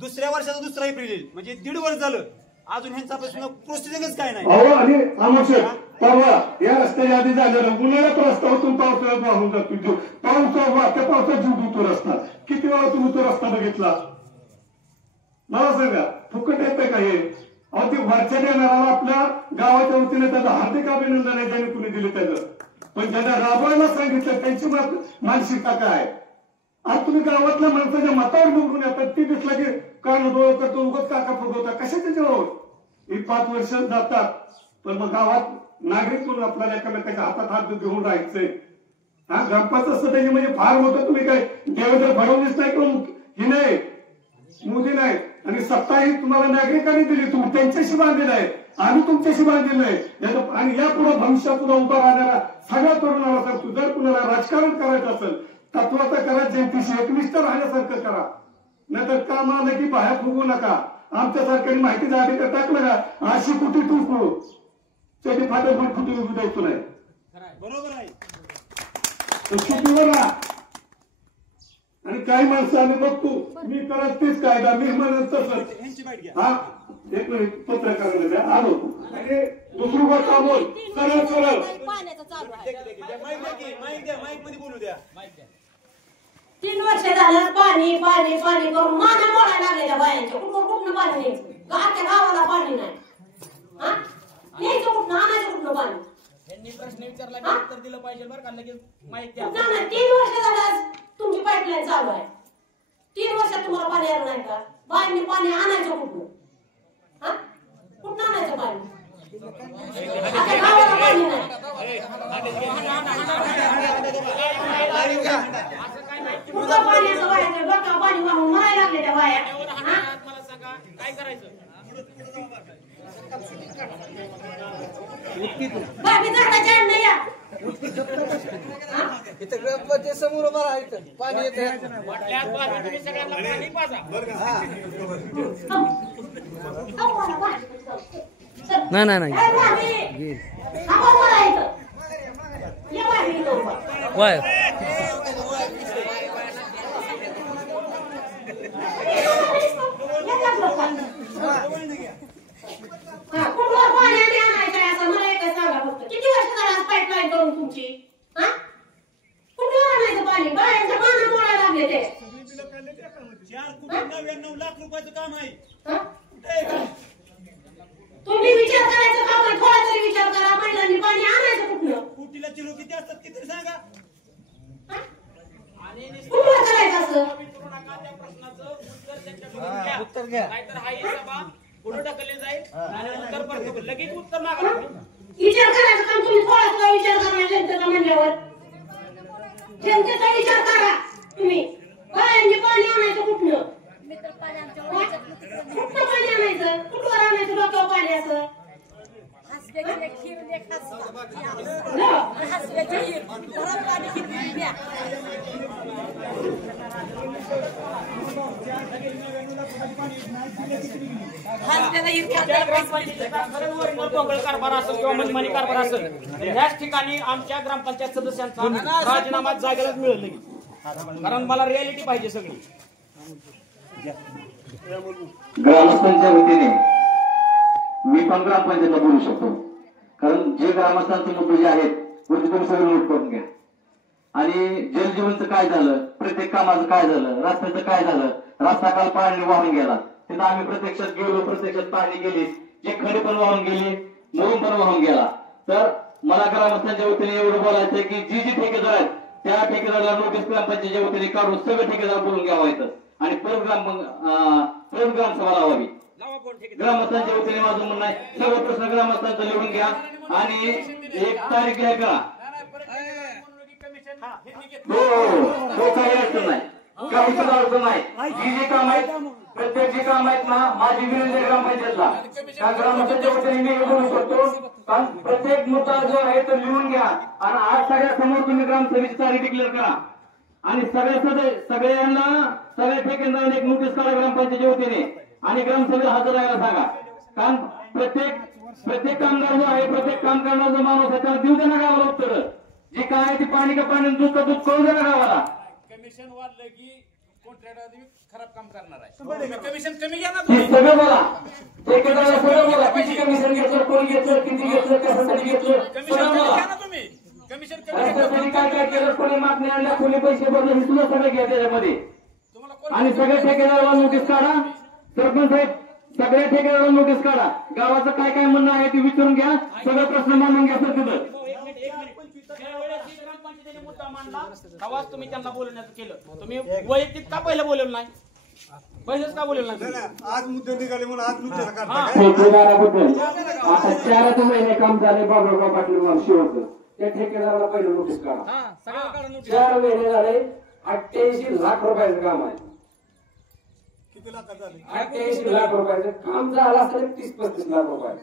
दुसऱ्या वर्षाचा 2 एप्रिल येईल म्हणजे 1.5 वर्ष झालं अजून ह्यांचा प्रोसिजरच काय नाही. अहो आणि आमच्या परवा या रस्त्याच्या आधी झालेला उन्हाळ्यात रस्ता होतो पावसाळ्यात वाहून जातो त्या पावसात जीव तो रस्ता किती वेळा तुम्ही तो रस्ता बघितला मला सांगा फुकट येतंय का हे? अहो ते वरच्या येणाऱ्याला आपल्या गावाच्या वतीने त्याचं हार्दिक अभिनंदन आहे ज्याने कुणी दिले त्याचं. पण ज्यांना राबवायला सांगितलं त्यांची मानसिकता काय? आज तुम्ही गावातल्या माणसाच्या मतावर निवडून येतात ती दिसला की कानडोळ करतो उगत काका फुगवता कशाच्या जेव्हा ही 5 वर्ष जातात. पण मग गावात नागरिक म्हणून आपल्याला एकामेकाच्या हातात हात घेऊन राहायचंय. हा ग्रामपंचायत सदस्य म्हणजे फार मोठं तुम्ही काय देवेंद्र फडणवीस नाही किंवा ही नाही मोदी नाही आणि सत्ता ही तुम्हाला नागरिकांनी दिली तुम्ही त्यांच्याशी बांधलेलं आहे आम्ही तुमच्याशी बांधलेलं आहे. आणि यापुढे भविष्यात पुढे उभा राहणारा सगळ्या तरुणाला सांगतो जर कुणाला राजकारण करायचं असेल तत्वाचं करा जनतेशी एकनिष्ठ राहण्यासारखं करा. नाहीतर काम आलं की बाहेर फुगू नका. आमच्यासारख्या माहितीचा अधिकार टाकलं का अशी कुठे टुकू त्याची फाटल पण कुठे उभी द्यायचो नाही. बरोबर आहे चुकीवर राहा. आणि काही माणसं आम्ही बघतो मी करत तेच कायदा मी म्हणत तसंच. हा एक मिनिट पत्रकारांना द्या आलो आणि दुसरी गोष्ट बोल सरळ सरळ माईक मध्ये बोलू द्या. 3 वर्ष झालं पाणी पाणी पाणी करून माना मोडायला लागलेल्या बायांच्या कुठं पाणी न्यायचं गावाच्या गावाला पाणी नाही. हा न्यायचं कुठं आणायचं कुठं पाणी? यांनी प्रश्न विचारला की उत्तर दिलं पाहिजे बरं का लगेच माहिती द्या. 3 वर्ष झालं तुमची पाईपलाईन चालू आहे 3 वर्षात तुम्हाला पाणी आलं नाही का? बायांनी पाणी आणायचं कुठं? हा कुठं आणायचं पाणी? आता गावाला पाणी नाही. कुठं पाण्याचं व्हायचं डोक्यावर पाणी वाहून मरायला लागले त्या बाया. मला सांगा काय करायचं? बाबी झाडाच्या अंडे या इथं ग्रामपंचायत समोर उभा राहायचं पाणी येतं वाटल्यात पाणी तुम्ही सगळ्यांना पाणी पाजा. नाही कुठवर पाणी आणायचं असं मला एकच सांगा फक्त किती वर्ष झालं पाईपलाईन करून तुमची? हा कुठवर आणायचं पाणी? बायांच्या माना मोडायला लागले ते 4,99 लाख रुपयाचं काम आहे. तुम्ही विचार करायचं काम आहे थोडा तरी विचार करा. महिलांनी पाणी आणायचं कुठलं? कुठीला चिलो किती असतात किती सांगा कुठवर करायचं असं? त्या प्रश्नाचं उत्तर घ्या नाहीतर हा सभा पुढे ढकलली जाईल आणि उत्तर परत लगेच उत्तर मागा. विचार करायचं काम तुम्ही थोडा सुद्धा विचार करा जनतेचा म्हणल्यावर जनतेचा विचार करा तुम्ही. बायांनी पाणी आणायचं कुठलं? कुठं पाणी आणायचं, कुठवर आणायचं डोक्यावर पाणी असं. कारभार असेल किंवा मनमानी कारभार असेल ह्याच ठिकाणी आमच्या ग्रामपंचायत सदस्यांचा राजीनामा जागेलाच मिळेल नाही, कारण मला रियालिटी पाहिजे सगळी. ग्रामस्थांच्या वतीने मी पण ग्रामपंचायतला बोलू शकतो, कारण जे ग्रामस्थांचे मुद्दे जे आहेत तुम्ही सगळं नोट करून घ्या. आणि जलजीवनचं काय झालं, प्रत्येक कामाचं काय झालं, रस्त्याचं काय झालं, रस्ता काल पाणी वाहून गेला, तिथं आम्ही प्रत्यक्षात गेलो, प्रत्यक्षात पाणी गेले, जे खडे पण वाहून गेले, मुरुम पण वाहून गेला. तर मला ग्रामस्थांच्या वतीने एवढं बोलायचं की जी जी ठेकेदार आहेत त्या ठेकेदाराला नोटीस ग्रामपंचायतीच्या वतीने काढून सगळं ठेकेदार बोलून घ्यावं येतं आणि परत ग्रामसभा लावावी. ग्रामस्थांच्या वतीने माझं म्हणणं आहे, सर्व प्रश्न ग्रामस्थांचा लिहून घ्या आणि एक तारीख घ्या करा. हो काही अडचण नाही, काही सुद्धा अडचण नाही. जी जी काम आहेत प्रत्येक जी काम आहेत ना माझी विनंती ग्रामपंचायतला त्या ग्रामस्थांच्या वतीने मी बोलू शकतो, कारण प्रत्येक मुद्दा जो आहे तो लिहून घ्या आणि आज सगळ्या समोर तुम्ही ग्रामसभेची तारीख डिक्लेअर करा आणि सगळ्यांना सगळ्या ठेकेदारांना एक नोटीस काढा ग्रामपंचायतीच्या वतीने आणि ग्रामसभेला हजर राहायला सांगा. कारण प्रत्येक कामगार जो आहे, प्रत्येक काम करणारा जो माणूस आहे त्याला देऊ दे ना गावाला उत्तर, जे काय आहे ते पाणी का पाणी, दूध का दूध कळू दे ना गावाला. कमिशन वाढलं की कॉन्ट्रॅक्टर खराब काम करणार आहे, कमिशन कमी घ्या ना सगळं बोला, ठेकेदाराला सगळं बोला, किती कमिशन घेतलं, कोणी घेतलं, किती घेतलं, कशासाठी घेतलं, सगळं बोला. तुम्ही कमिशन रस्त्यासाठी काय काय केलं, कोणी मागणी आणल्या, कोणी पैसे भरले, हे सुद्धा सगळं घ्या त्याच्यामध्ये. आणि सगळ्या ठेकेदाराला नोटीस काढा, सरपंच साहेब सगळ्या ठेकेदाराला नोटीस काढा, गावाचं काय काय म्हणणं आहे ते विचारून घ्या, सगळं प्रश्न मांडून घ्या सर तिथं. मुद्दा मांडला तेव्हाच तुम्ही त्यांना बोलण्याचं केलं, तुम्ही वैयक्तिक का पहिलं बोलवलं नाही, पहिलेच का बोलवलं नाही. आज मुद्दे निघाले म्हणून आज मुद्दे ठेकेदाराबद्दल आता 4 महिने काम झाले बाबूराव पाटील शिवचं, त्या ठेकेदाराला पहिलं नोटीस काढा. 4 महिने झाले, 88 लाख रुपयाचं काम आहे. किती लाखात झाले? 88 लाख रुपयाचं काम झालं असेल 30-35 लाख रुपये.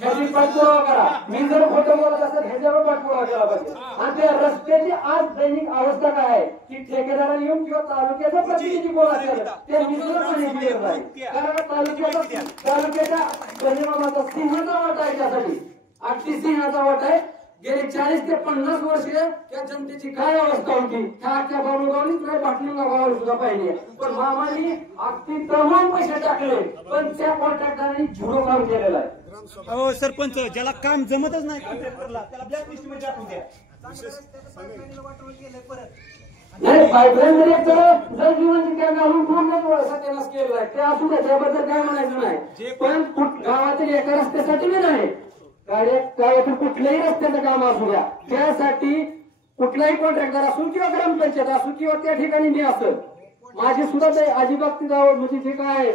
ह्याची पाठपुरावा करा. मी जर खोटं बोलत असेल ह्याच्यावर पाठपुरावा केला पाहिजे. आणि त्या रस्त्याची आज दैनिक अवस्था काय आहे की ठेकेदाराला येऊन किंवा तालुक्याचा प्रतिनिधी कोण असेल ते निसर्ग माहिती देत नाही, कारण तालुक्याच्या परिणामाचा सिंहाचा वाटा आहे. त्यासाठी 38 सिंहाचा वाटा आहे. गेली 40 ते 50 वर्ष त्या जनतेची काय अवस्था होती ह्या बाबूगावनीच नाही, पाटणी गावावर सुद्धा पाहिली. पण मामानी अगदी तमाम पैसे टाकले, पण त्या कॉन्ट्रॅक्टरांनी झिरो काम केलेला आहे. हो सरपंच, ज्याला काम जमतच नाही कॉन्ट्रॅक्टरला त्याला ब्लॅक लिस्ट मध्ये टाकून द्या. नाही पाईपलाईन जर एक जर जीवन घालून पूर्ण सत्यानाश केलेला आहे ते असू द्या, त्याबद्दल काय म्हणायचं नाही. पण गावातील एका रस्त्यासाठी नाही, गावातील कुठल्याही रस्त्याचं काम असू द्या, त्यासाठी कुठलाही कॉन्ट्रॅक्टर असू किंवा ग्रामपंचायत असू किंवा त्या ठिकाणी मी असं माझी सुद्धा अजिबात म्हणजे जे काय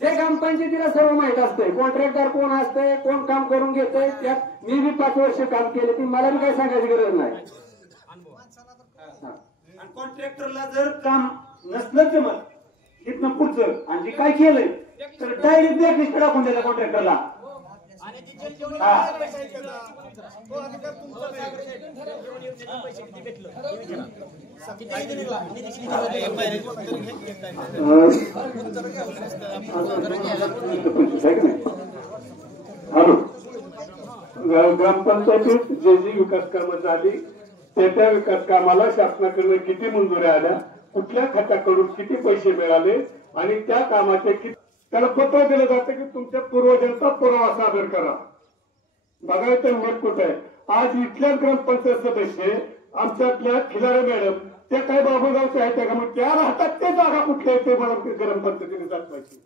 ते ग्रामपंचायतीला सर्व माहित असतंय, कॉन्ट्रॅक्टर कोण असतंय, कोण काम करून घेतंय. त्यात मी बी 5 वर्ष काम केले, ती मला बी काही सांगायची गरज नाही. कॉन्ट्रॅक्टरला जर काम नसलं जमत इथनं पुढचं आणि जे काय केलंय तर डायरेक्ट ब्लॅक लिस्ट टाकून द्यायला कॉन्ट्रॅक्टरला. ग्रामपंचायतीत जे जी विकास कामं झाली त्या विकास कामाला शासनाकडून किती मंजुऱ्या आल्या, कुठल्या खात्याकडून किती पैसे मिळाले आणि त्या कामाचे त्याला पत्र दिलं जातं की तुमच्या पूर्वजांचा पुरावा सादर करा. बघायचं मत कुठं आहे. आज इथल्या ग्रामपंचायत सदस्य आमच्यातल्या खिलारे मॅडम त्या काही बाबूगावच्या आहेत का, मग त्या राहतात ते जागा कुठल्या ते मला ग्रामपंचायतीने दाखवायची.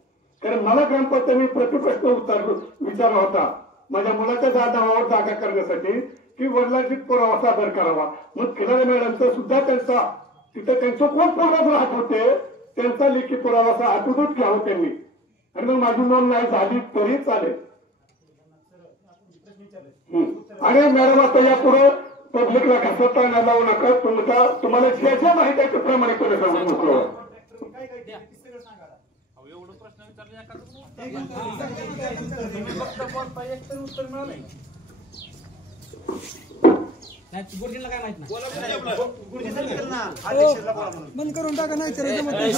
कारण मला ग्रामपंचायतीने प्रतिप्रश्न विचारला होता माझ्या मुलाच्या नावावर जागा करण्यासाठी की वडिलांची पुरावा सादर करावा. मग खिलारे मॅडमचा सुद्धा त्यांचा तिथं त्यांचं कोण पुरावा राहत होते त्यांचा लेखी पुरावा हातूनच घ्यावं त्यांनी, आणि मग माझी नोंद नाही झाली तरी चालेल. आणि मॅडम आता यापुढे पब्लिकला घसरता लावू नका, तुम्हाला ज्या ज्या माहिती आहे त्याप्रमाणे करत फक्त बोलता एक तरी उत्तर मिळालं नाही. गुरुजींना काय माहित बंद करून टाका नाही तर जमत नाही.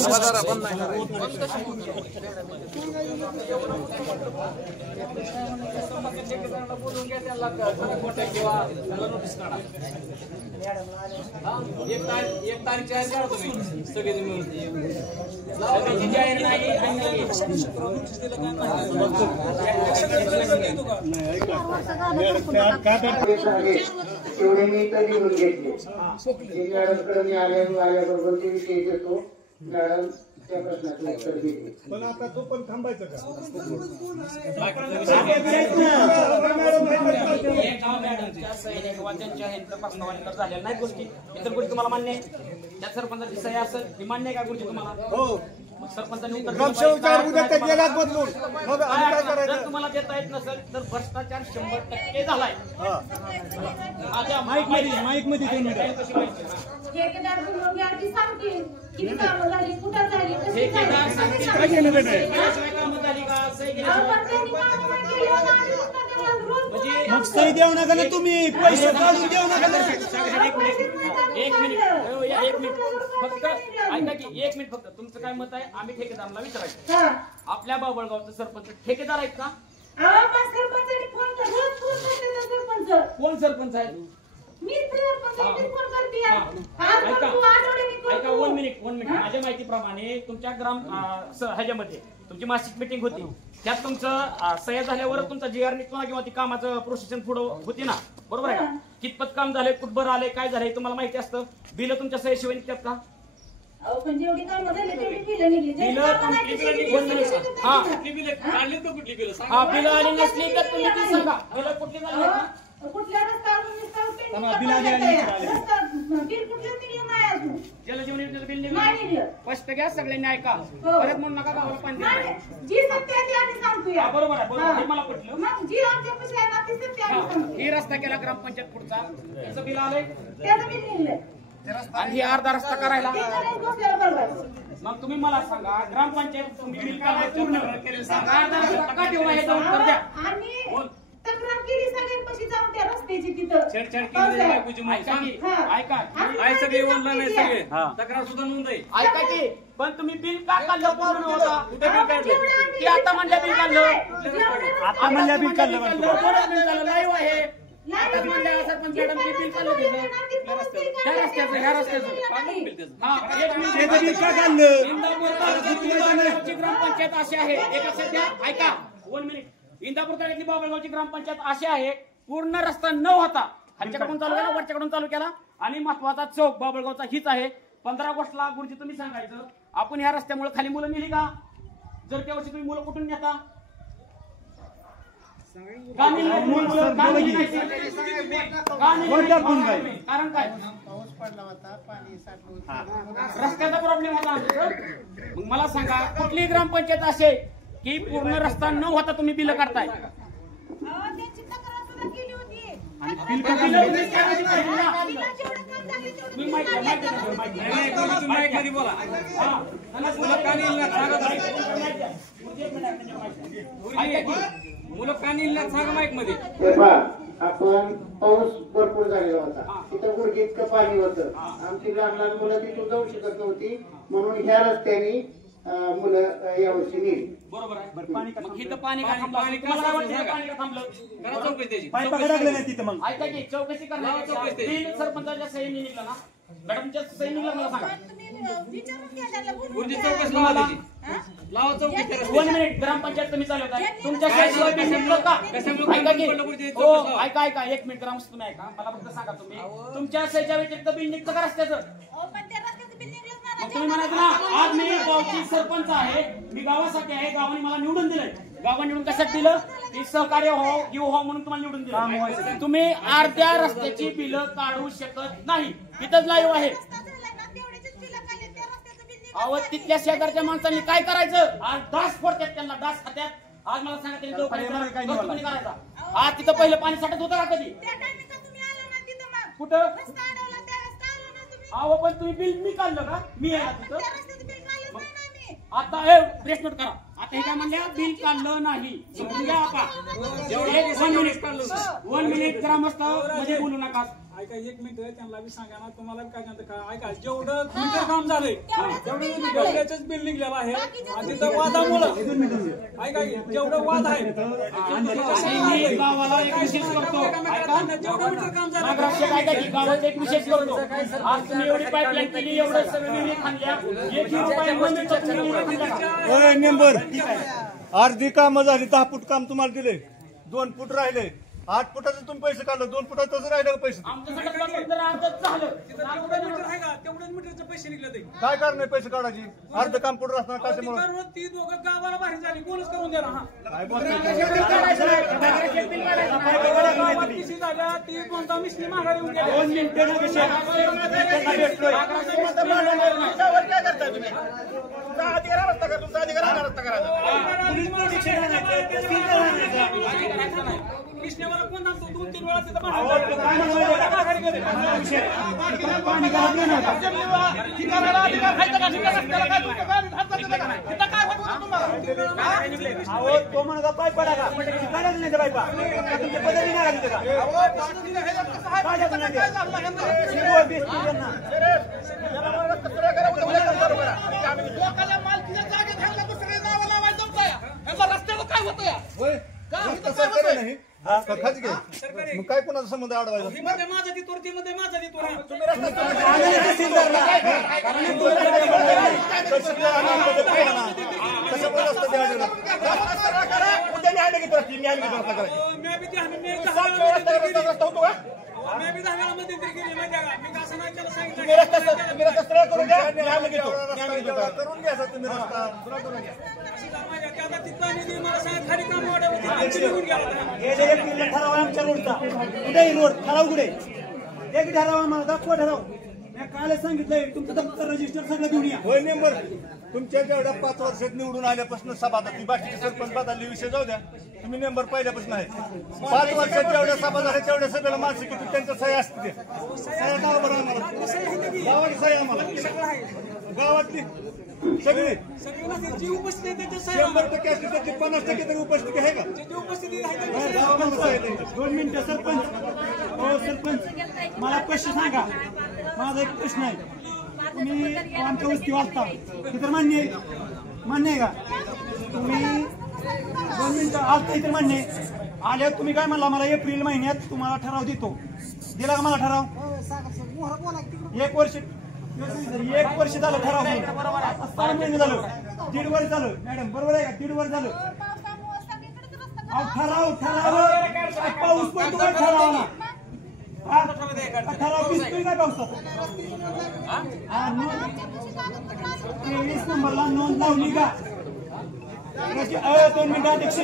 बोलून घ्या त्याला किंवा त्याला नोटीस काढा. एक तारीख जाहीर करा तुम्ही सगळे मिळून. जाहीर नाही तेवढे मी तर लिहून घेतले. मॅडमकडे मी आल्याबरोबर ते विषय घेतो. मॅडम त्या प्रश्नाचं उत्तर देते. पण आता तो पण थांबायचं का? झालेल्या नाही गोष्टी इतर गोष्टी तुम्हाला मान्य आहे. त्या सरपंचाची सही असेल ही मान्य आहे का गोष्टी तुम्हाला? हो. सरपंचांनी उत्तर बदलून मग आम्ही काय करायचं? जर तुम्हाला देता येत नसेल तर भ्रष्टाचार 100% झालाय. माईक मध्ये ठेकेदार बोलून घ्या ती सांगतील किती कामं झाली कुठं झाली कशी ठेकेदार झाली. कामं झाली का सही केली? अहो, पण त्यांनी कामं नाही केली आणि आम्ही उत्तर देणार. रोज म्हणजे मग सही देऊ नका ना तुम्ही, पैसे काढून देऊ नका ना. एक मिनिट फक्त ऐका की 1 मिनिट फक्त. तुमचं काय मत आहे आम्ही ठेकेदाराला विचारायचं. आपल्या बाबळगावचं सरपंच ठेकेदार आहेत का? अहो, पण सरपंचाने फोन कर रोज फोन करते ना सरपंच. कोण सरपंच आहेत? मी सरपंचाने फोन करते ऐका आज तू आठवड्याने ऐका 1 मिनिट माझ्या माहितीप्रमाणे तुमच्या ग्राम ह्याच्यामध्ये तुमची मासिक मीटिंग होती. त्यात तुमचं सह्या झाल्यावर तुमचा GR निघतो ना किंवा ती कामाचं प्रोसेशन पुढं होती ना, बरोबर आहे का? कितपत काम झालंय, कुठभर आलंय, काय झालंय तुम्हाला माहिती असतं. बिल तुमच्या सह्याशिवाय निघतात का? अहो, पण जेवढी कामं झाली तेवढी बिलं निघली. बिलं बिलं आली नसली तर तुम्ही ती सांगा. बिलं कुठली झाली आहेत ना? कुठल्या रस्त्यावर बिल कुठलं निघलं नाही अजून. जलजीवन योजनेचं बिल नाही निघलं निघलं. स्पष्ट घ्या सगळ्यांनी ऐका. परत म्हणू नका गावाला पाणी देत नाही. जी सत्य आहे ती आम्ही सांगतोय. हा, बरोबर आहे बरोबर. हे मला पटलं. मग जी आमच्यापाशी आहे ना ती सत्य आम्ही सांगतोय. ही रस्ता केला ग्रामपंचायत पुढचा त्याचं बिल आलंय त्याचं बिल निघलं. आणि ही अर्धा रस्ता करायला. ते करायला बसल्यावर बरोबर. मग तुम्ही मला सांगा ग्रामपंचायत तुम्ही बिल काढायला पूर्ण सांगा अर्धा रस्ता का ठेवला हे जाऊन उत्तर द्या. आम्ही तक्रार केली सगळ्यांपाशी जाऊन त्या रस्त्याची तिथं. छेडछाड केली. ऐका सगळे ऑनलाईन आहे सगळे तक्रार सुद्धा नोंद आहे. ऐका की पण तुम्ही बिल का काढलं पूर्ण होता? कुठे बिल काढलं? ते आता म्हणल्या बिल काढलं. आता म्हणल्या बिल काढलं. लाईव्ह आहे. आता म्हणल्या सरपंच मॅडम ते बिल काढलं त्या रस्त्याचं ह्या रस्त्याचं. हा एक मिनिट का काढलं? इंदापूर ग्रामपंचायत अशी आहे एक सध्या ऐका 1 मिनिट. इंदापूर तालुक्यातली बाबळगावची ग्रामपंचायत अशी आहे पूर्ण रस्ता न होता खालच्याकडून चालू केला वरच्याकडून चालू केला आणि महत्वाचा चौक बाबळगावचा हीच आहे. 15 ऑगस्टला गुरुजी तुम्ही सांगायचं आपण ह्या रस्त्यामुळे खाली मुलं नेली का? जर त्या वर्षी तुम्ही मुलं कुठून नेता? कारण काय? पाऊस पडला होता, पाणी साठलं. रस्त्याचा प्रॉब्लेम होता. मग मला सांगा कुठली ग्रामपंचायत असे की पूर्ण रस्ता न होता तुम्ही बिल काढताय? त्यांची तक्रार सुद्धा केली होती. आणि बिल मध्ये बोला. मुलं का निघणार सांगा माईक मध्ये. आपण पाऊस भरपूर झालेला होता तिथं गुडघे इतकं पाणी होतं. आमची लहान लहान मुलं तिथून जाऊ शकत नव्हती म्हणून ह्या रस्त्याने मुलं यावर्षी नेली. बरोबर आहे. पाणी का थांबलं? पाईपा लागले नाही तिथं. मग ऐका की चौकशी करणार सरपंचाच्या सहीने निघलं ना मॅडमच्या सही निघलं मला सांगा. लावा चौकशी. 1 मिनिट ग्रामपंचायत तुम्ही चालवत आहे तुमच्या सहीशिवाय बिल निघलं का? ऐका की हो ऐका 1 मिनिट ग्रामस्थ तुम्ही ऐका मला फक्त सांगा तुम्ही तुमच्या सहीच्या व्यतिरिक्त बिल निघतं का रस्त्याचं? मग तुम्ही म्हणायचं ना आज मी गावची सरपंच आहे मी गावासाठी आहे गावाने मला निवडून दिलंय. गावाने निवडून कशात दिलं की सहकार्य हो घेऊ हो म्हणून तुम्हाला निवडून दिलं. तुम्ही अर्ध्या रस्त्याची बिलं काढू शकत नाही. इथंच लाईव्ह आहे. अहो तिथल्या शेजारच्या माणसांनी काय करायचं? आज डास फोडतात त्यांना डास खात्यात. आज मला सांगा त्यांनी दवाखान्यात करायचा. आज तिथं पहिलं पाणी साठत होतं का कधी? कुठं? अहो पण तुम्ही बिल मी काढलं का? मी आहे तिथं. आता प्रेस नोट करा. आता हे काय म्हणल्या बिल काढलं नाही. वन मिनिट ग्रामस्थ मध्ये बोलू नका. ऐका 1 मिनिट त्यांना बी सांगा ना. तुम्हाला काय म्हणतं का ऐका जेवढं मीटर काम झालंय तेवढ्याच बिल निघलेलं आहे. आणि तिथं वादामुळं ऐका जेवढं वाद आहे गावाला एक विशेष करतो. जेवढं मीटर काम झालं गावात एक विशेष करतो. आज तुम्ही एवढी पाईपलाईन केली, एवढं सगळं खाल्ल्या, मेंबर अर्धी कामं झाली. 10 फूट काम तुम्हाला दिले, 2 फूट राहिले. 8 फुटाचं तुम्ही पैसे काढलं, 2 फुटाचं राहिलं का पैसे? तेवढ्याच मीटरचे पैसे निघले. काय कारण आहे पैसे काढायची? अर्ध काम पुढे असताना कशामुळे? ती दोघं गावाला बाहेर झाली, कोणच करून द्या ना. झाल्या ती कोणता मिशनी माघारी येऊन कृष्णेवाला कोण सांगतो 2-3 वेळा तिथं तो म्हणा पाय पडा का काढायचं नाही पायपा तुमच्या पद्धती नाही आली का लोकांना मालकीच्या जागेत घालला दुसऱ्या नावाला लावायचं होतं. रस्त्याला काय होतं या नाही मग काय कोणाचा संबंध अडवायचा? माझा देतो ती मध्ये माझा देतो मी बी 10 वेळा मध्यंतरी केली माहिती आहे का? मी असं नाही त्याला सांगितलं करून घ्यायचा तुम्ही रस्ता ठराव आमच्या रोडचा कुठेही रोड ठराव कुठे एक ठराव आम्हाला दाखवा ठराव. मी कालच सांगितलंय तुमचं दप्तर रजिस्टर सगळं घेऊन या. होय मेंबर तुमच्या जेवढ्या 5 वर्षात निवडून आल्यापासून सभा ती बाकीचे सरपंच बदलले विषय जाऊ द्या. तुम्ही मेंबर पहिल्यापासून आहे. 5 वर्षात जेवढ्या सभा झाल्या तेवढ्या सगळ्याला माणसं किती त्यांच्या सह्या असते. सह्या गाव बरं आम्हाला गावाची सह्या आम्हाला गावातली सगळी जी उपस्थिती 100% असते त्याची 50% तरी उपस्थिती आहे का? उपस्थिती 2 मिनिटं सरपंच. हो सरपंच मला प्रश्न सांगा. माझा एक प्रश्न आहे. तुम्ही आमच्या वस्ती वाचता हे तर मान्य आहे का? तुम्ही 2 मिनिटं आलता इथे मान्य आल्यावर तुम्ही काय म्हणला मला एप्रिल महिन्यात तुम्हाला ठराव देतो. दिला का मला ठराव? 1 वर्ष झालं ठराव 6 महिने झालं 1.5 वर्ष झालं. मॅडम बरोबर आहे का? 1.5 वर्ष झालं ठराव पाऊस पडतो का ठरावाला? ठराव दिसतोय काय पावसात? 23 नंबरला नोंद लावली का? 2 मिनिटं अध्यक्ष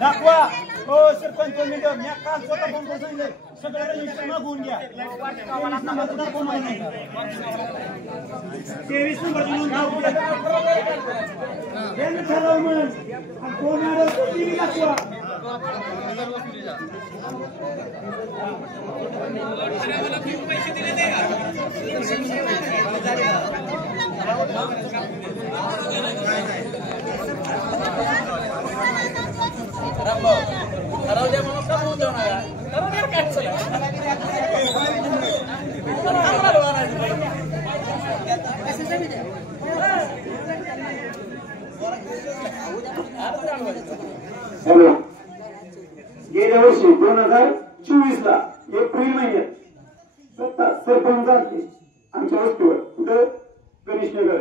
दाखवा. हो सरपंच 2 मिनिटं. मी काल स्वतः फोन करून सांगितलं सगळं रजिस्टर मागवून घ्या. 23 नंबरचं दाखवा मला नाही. 23 नंबरची नोंद लावून ठराव म्हणून कोण टीव्ही दाखवा. पैसे दिले नाही ठराव द्या म्हणून का म्हणून देणार हॅलो गेल्या वर्षी 2024 ला एप्रिल महिन्यात सरपंच झाले आमच्या वस्तीवर. कुठं? गणेश नगर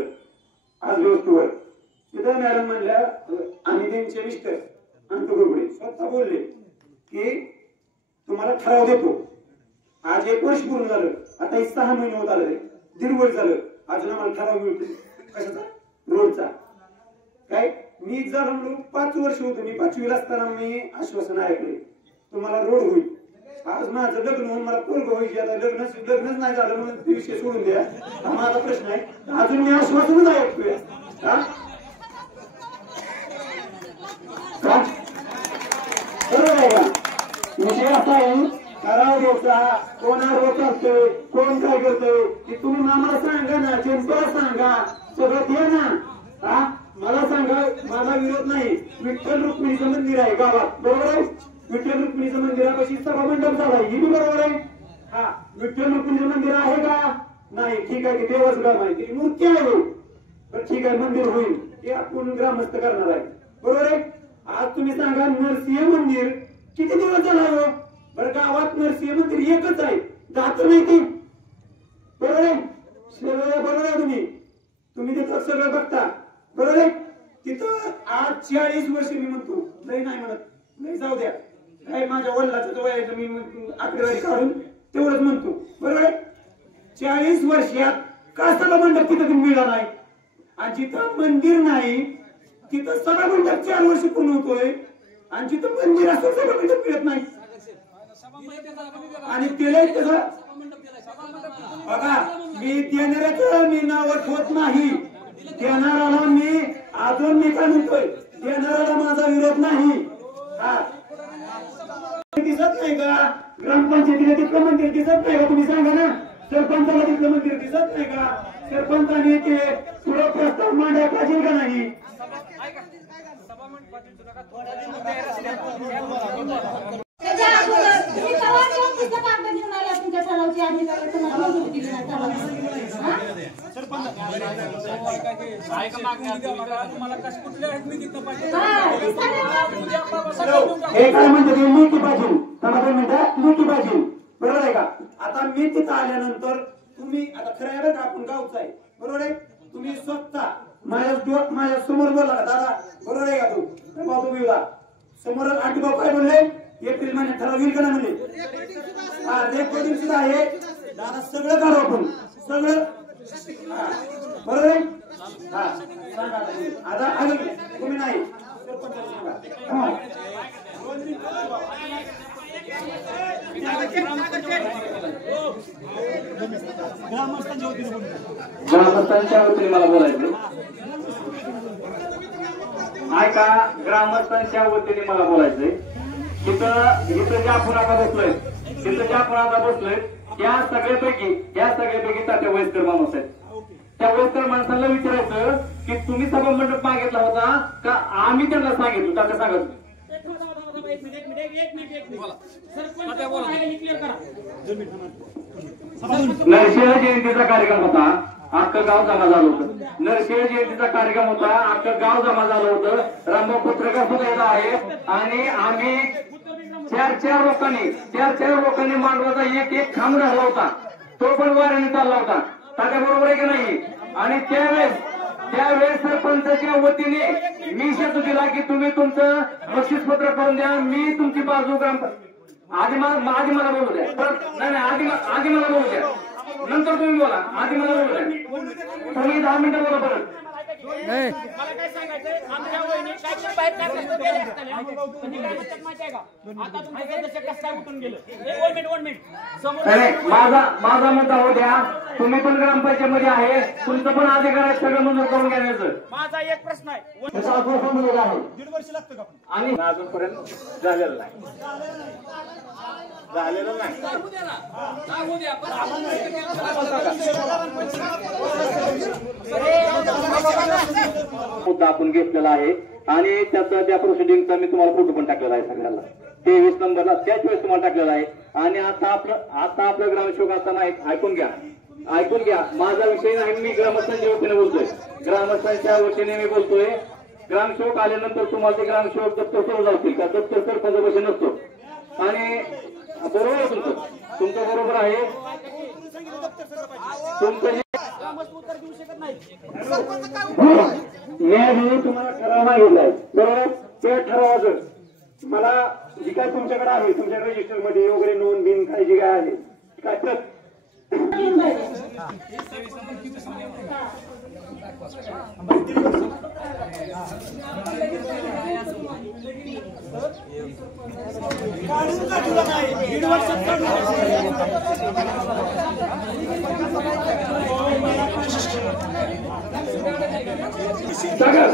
आज वस्तीवर. तिथं मॅडम म्हणल्या आणि त्यांचे मिस्टर अंतगुरगुडे स्वतः बोलले की तुम्हाला ठराव देतो. आज 1 वर्ष पूर्ण झालं. आता 6 महिने होत आले. 1.5 वर्ष झालं अजून आम्हाला ठराव मिळतो. कशाचा? रोडचा. काय मी झालं म्हणून 5 वर्ष होतो. मी 5वीला असताना मी आश्वासन ऐकले तुम्हाला रोड होईल. आज माझं लग्न होऊन मला पोरग व्हायची. आता लग्नच नाही झालं म्हणून ते विषय सोडून द्या. हा माझा प्रश्न आहे. अजून मी आश्वासनच ऐकतोय. बरोबर आहे का? विषय असा आहे ठराव घ्यायचा, कोण आरोप करतोय, कोण काय करतोय की तुम्ही आम्हाला सांगा ना, जनतेला सांगा, सगळं द्या ना. हा मला सांगा, माझा विरोध नाही. विठ्ठल रुक्मिणीचं मंदिर आहे गावात, बरोबर आहे. विठ्ठल रुक्मिणीचं मंदिरापाशी सभा मंडप झाला, ही बी बरोबर आहे. हा विठ्ठल रुक्मिणीचं मंदिर आहे का नाही, ठीक आहे. की देवाचं काम आहे, ती मूर्ती आहे, पण ठीक आहे मंदिर होईल, ते आपण ग्रामस्थ करणार आहे, बरोबर आहे. आज तुम्ही सांगा नरसिंह मंदिर किती दिवस झाला हो? बरं गावात नरसिंह मंदिर एकच आहे, जात नाही ती, बरोबर आहे. बरोबर आहे, तुम्ही तिथं सगळं बघता, बरोबर आहे. तिथं आज 40 वर्ष मी म्हणतो, नाही नाही म्हणत, नाही जाऊ द्या, काय माझ्या वडिलाचं जो आहे मी आकडेवारी काढून तेवढंच म्हणतो, बरोबर आहे. 40 वर्षात का सभा मंडप तिथं मिळाला नाही, आणि जिथं मंदिर नाही तिथं सभा मंडप 4 वर्ष पूर्ण होतोय, आणि जिथं मंदिर असं सभा मंडप मिळत नाही. आणि त्याला तसं बघा, मी देणाऱ्याचं मी नाव ठेवत नाही, देणाऱ्याला मी अजून मी काय म्हणतोय, देणाऱ्याला माझा विरोध नाही. हा दिसत नाही का ग्रामपंचायतीला तिथलं मंदिर दिसत नाही का? तुम्ही सांगा ना, सरपंचाला तिथलं मंदिर दिसत नाही का? सरपंचाने ते पुढे प्रस्ताव मांडायला पाहिजे का नाही? हे काय म्हणतात, लेखी पाहिजे, समाधान म्हणतात लेखी पाहिजे, बरोबर आहे का? आता मी तिथं आल्यानंतर तुम्ही आता खरं आहे बरं का, आपण गावचं आहे, बरोबर आहे. तुम्ही स्वतः माझ्या समोर बोला का दादा, बरोबर आहे का? तू बाबू समोर आठभाऊ काय म्हणले, एप्रिल महिन्यात ठराव होईल का नाही म्हणले. हा रेकॉर्डिंग सुद्धा आहे दादा, सगळं करू आपण, सगळं. बरोबर आहे. हा सांगा आता आलं तुम्ही नाही ग्रामस्थांच्या वतीने मला बोलायचं ऐका. ग्रामस्थांच्या वतीने मला बोलायचंय, इथं ज्या आपण आता बसलोय, त्या सगळ्यापैकी तात्या वयस्कर माणूस आहेत. त्या वयस्कर माणसाला विचारायचं की तुम्ही सभा मंडप मागितला होता का आम्ही त्यांना सांगितलं, तात्या सांगत. नरसिंह जयंतीचा कार्यक्रम होता, अख्खं गाव जमा झालं होतं. नरसिंह जयंतीचा कार्यक्रम होता, अख्खं गाव जमा झालं होतं. रामभाऊ पत्रकार सुद्धा येत आहे, आणि आम्ही चार लोकांनी मांडवाचा एक खांब घातला होता, तो पण वाऱ्याने चालला होता. तात्या बरोबर आहे की नाही? आणि त्यावेळेस सरपंचाच्या वतीने मी शब्द दिला की तुम्ही तुमचं बक्षीस पत्र करून द्या, मी तुमची बाजू आधी मला बोलू द्या. नाही आधी मला बोलू द्या, नंतर तुम्ही बोला. आधी मला बोलू द्या, तुम्ही 10 मिनिटं बोला परत. मला काय सांगायचंय, आमच्या वहिनी काय बाहेर टाकलं गेले असताना काय म्हणतात माहिती आहे का? आता तुमचं सदस्य कसं काय उठून गेलं. 1 मिनिट माझा मुद्दा होऊ द्या. तुम्ही पण ग्रामपंचायतमध्ये आहे, तुमचं पण अधिकार आहे सगळं मंजूर करून घ्यायचं. माझा एक प्रश्न आहे, 1.5 वर्ष लागतं का? आणि अजूनपर्यंत झालेलं नाही. मुद्दा आपण घेतलेला आहे, आणि त्या प्रोसिडिंगचा मी तुम्हाला फोटो पण टाकलेला आहे सगळ्याला. 23 नंबरला त्याच वेळेस तुम्हाला टाकलेला आहे. आणि आता आपलं ग्रामसेवक आता नाही, ऐकून घ्या. माझा विषय नाही, मी ग्रामस्थांच्या वतीने बोलतोय. ग्रामस्थांच्या वतीने मी बोलतोय. ग्रामसेवक आल्यानंतर तुम्हाला ते ग्रामसेवक दप्तर सोडून जातील का? दप्तर सरपंच बशी नसतो. आणि बरोबर आहे तुमचं बरोबर आहे. तुमचं मी तुम्हाला ठराव मागितलाय, बरोबर. त्या ठरावाचं मला जी काय तुमच्याकडे आहे, तुमच्या रजिस्टर मध्ये वगैरे नोंद बिन काय जी काय आहे काय तर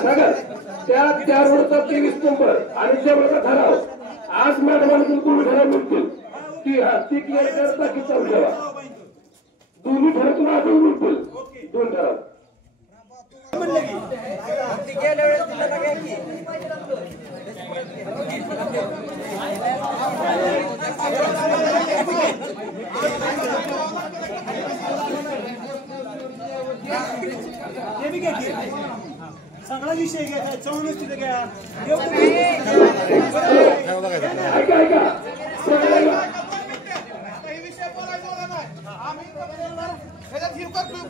सागर त्या रोडचा 23 नंबर आणि त्या रोडचा ठराव आज मॅडमांकडून पूर्ण ठराव मिळतील. ती क्लिअर कर, बाकी चालू ठेवा. दोन्ही ठरतून आपण बोलतो दोन ठराव. सगळा विषय घ्या चौनच तिथे घ्या.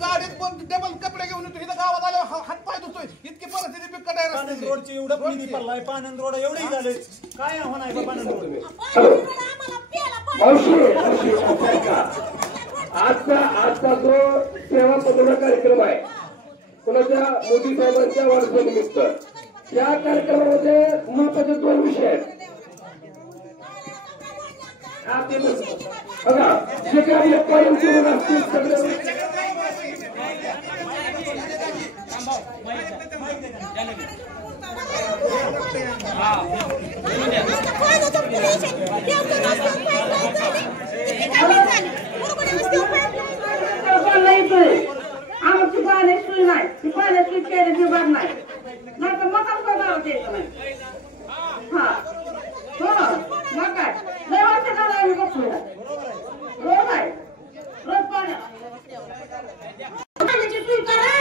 गाडीत डबल कपडे घेऊन येतो इथं गावात आल्यावर हात पाय धुतोय. इतकी परिस्थिती बिकट आहे पानंद रोडचे एवढं निधी पडलाय. पानंद रोड एवढेही झाले. काय होणार आहे पानंद रोड? आजचा जो सेवा पदोडा कार्यक्रम आहे कुणाच्या मोदी साहेबांच्या वाढदिवसानिमित्त, त्या कार्यक्रमामध्ये महत्वाचे 2 विषय आहेत. बघा जे काही एफआयएम करून असतील सगळे आमची पाणी सोय नाही. ती पाण्याची केली विभाग नाही. नंतर मकान कोणाला द्यायचं नाही. हा हो मग काय लय वर्ष झालं आम्ही बघतोय. रोज आहे रोज पाण्याची सोय करा.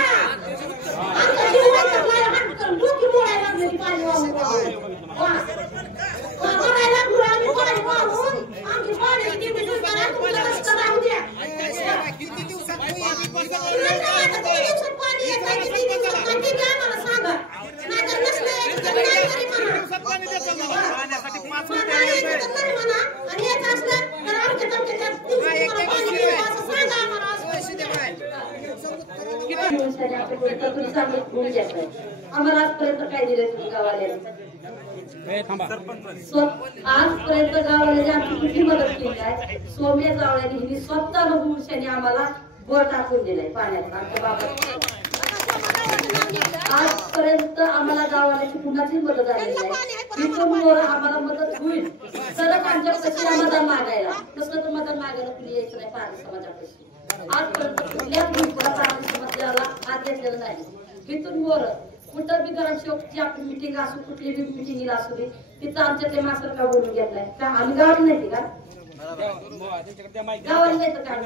आमच्या जीवाचा डोकी मोडायला लागले ती पाणी वाहून करायला लागलो आम्ही पाणी वाहून. आमची पाण्याची तेवढी सोय करा. तुमचं रस्ता राहू द्या. किती दिवसात पाणी येत नाही. किती दिवसात पाणी द्या मला सांगा. नाहीतर नसलं आणि येत असलं तर आमच्या तालुक्यात पाणी मिळेल असं सांगा आम्हाला. आम्हाला आजपर्यंत काय दिलं तुम्ही गावाला? आजपर्यंत गावाला आमची किती मदत केली आहे. सोम्या जावळ्याने हिने स्वतः भूषाने आम्हाला बोर टाकून दिलाय पाण्यात. आमच्या बाबा आजपर्यंत आम्हाला गावाला कुणाची मदत आलेली नाही. तिथून आम्हाला मदत होईल तरच आमच्या कशी मदत मागायला. तसं तर मदत मागायला कुणी यायचं नाही पाणी समाजापाशी. आजपर्यंत कुठल्याच ग्रुपला पाणी समाजाला हात घेतलेला नाही. तिथून वर कुठं बी ग्रामसेवकची आपली मिटिंग असू कुठली बी मिटिंगला असू दे तिथं आमच्या ते मास्तर का बोलून घेतलाय का आम्ही गावाला नाही का गावाला नाही तर काय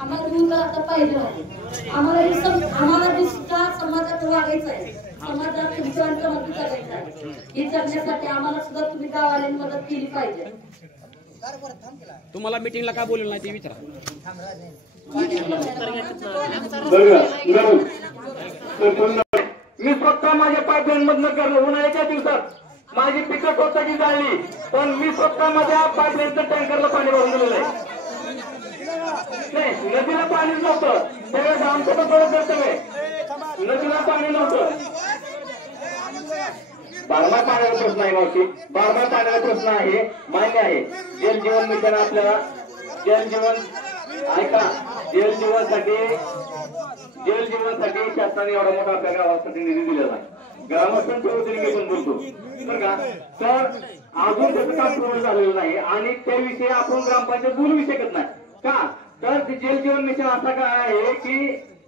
आम्हाला घेऊन आता पाहिजे आहे. आम्हाला दिसता समाजात वागायचं आहे. समाजात तुमच्या मदत करायचं आहे. हे करण्यासाठी आम्हाला सुद्धा तुम्ही गावाला मदत केली पाहिजे. तुम्हाला मिटिंगला काय बोललं नाही ते विचारा. मी स्वतः माझ्या पाईपलाईन मधनं करलो. उन्हाळ्याच्या दिवसात माझी पिकं स्वतःची जाळली पण मी स्वतः माझ्या पाईपलाईनचं टँकरला पाणी भरून दिलेलं आहे. नाही नदीला पाणी नव्हतं त्यावेळेस आमचं पण थोडं कर्तव्य. नदीला पाणी नव्हतं. बारमाही पाण्याचा प्रश्न आहे मावशी. बारमाही पाण्याचा प्रश्न आहे मान्य आहे. जल जीवन मिशन आपल्याला जल जीवन ऐका जल जीवनसाठी शासनाने एवढा मोठा आपल्या गावासाठी निधी दिलेला आहे. ग्रामस्थांच्या वतीने मी पण बोलतो बरं का. तर अजून त्याचं काम पूर्ण झालेलं नाही आणि त्याविषयी आपण ग्रामपंचायत बोलू शकत नाही का. तर जल जीवन मिशन असा काय आहे की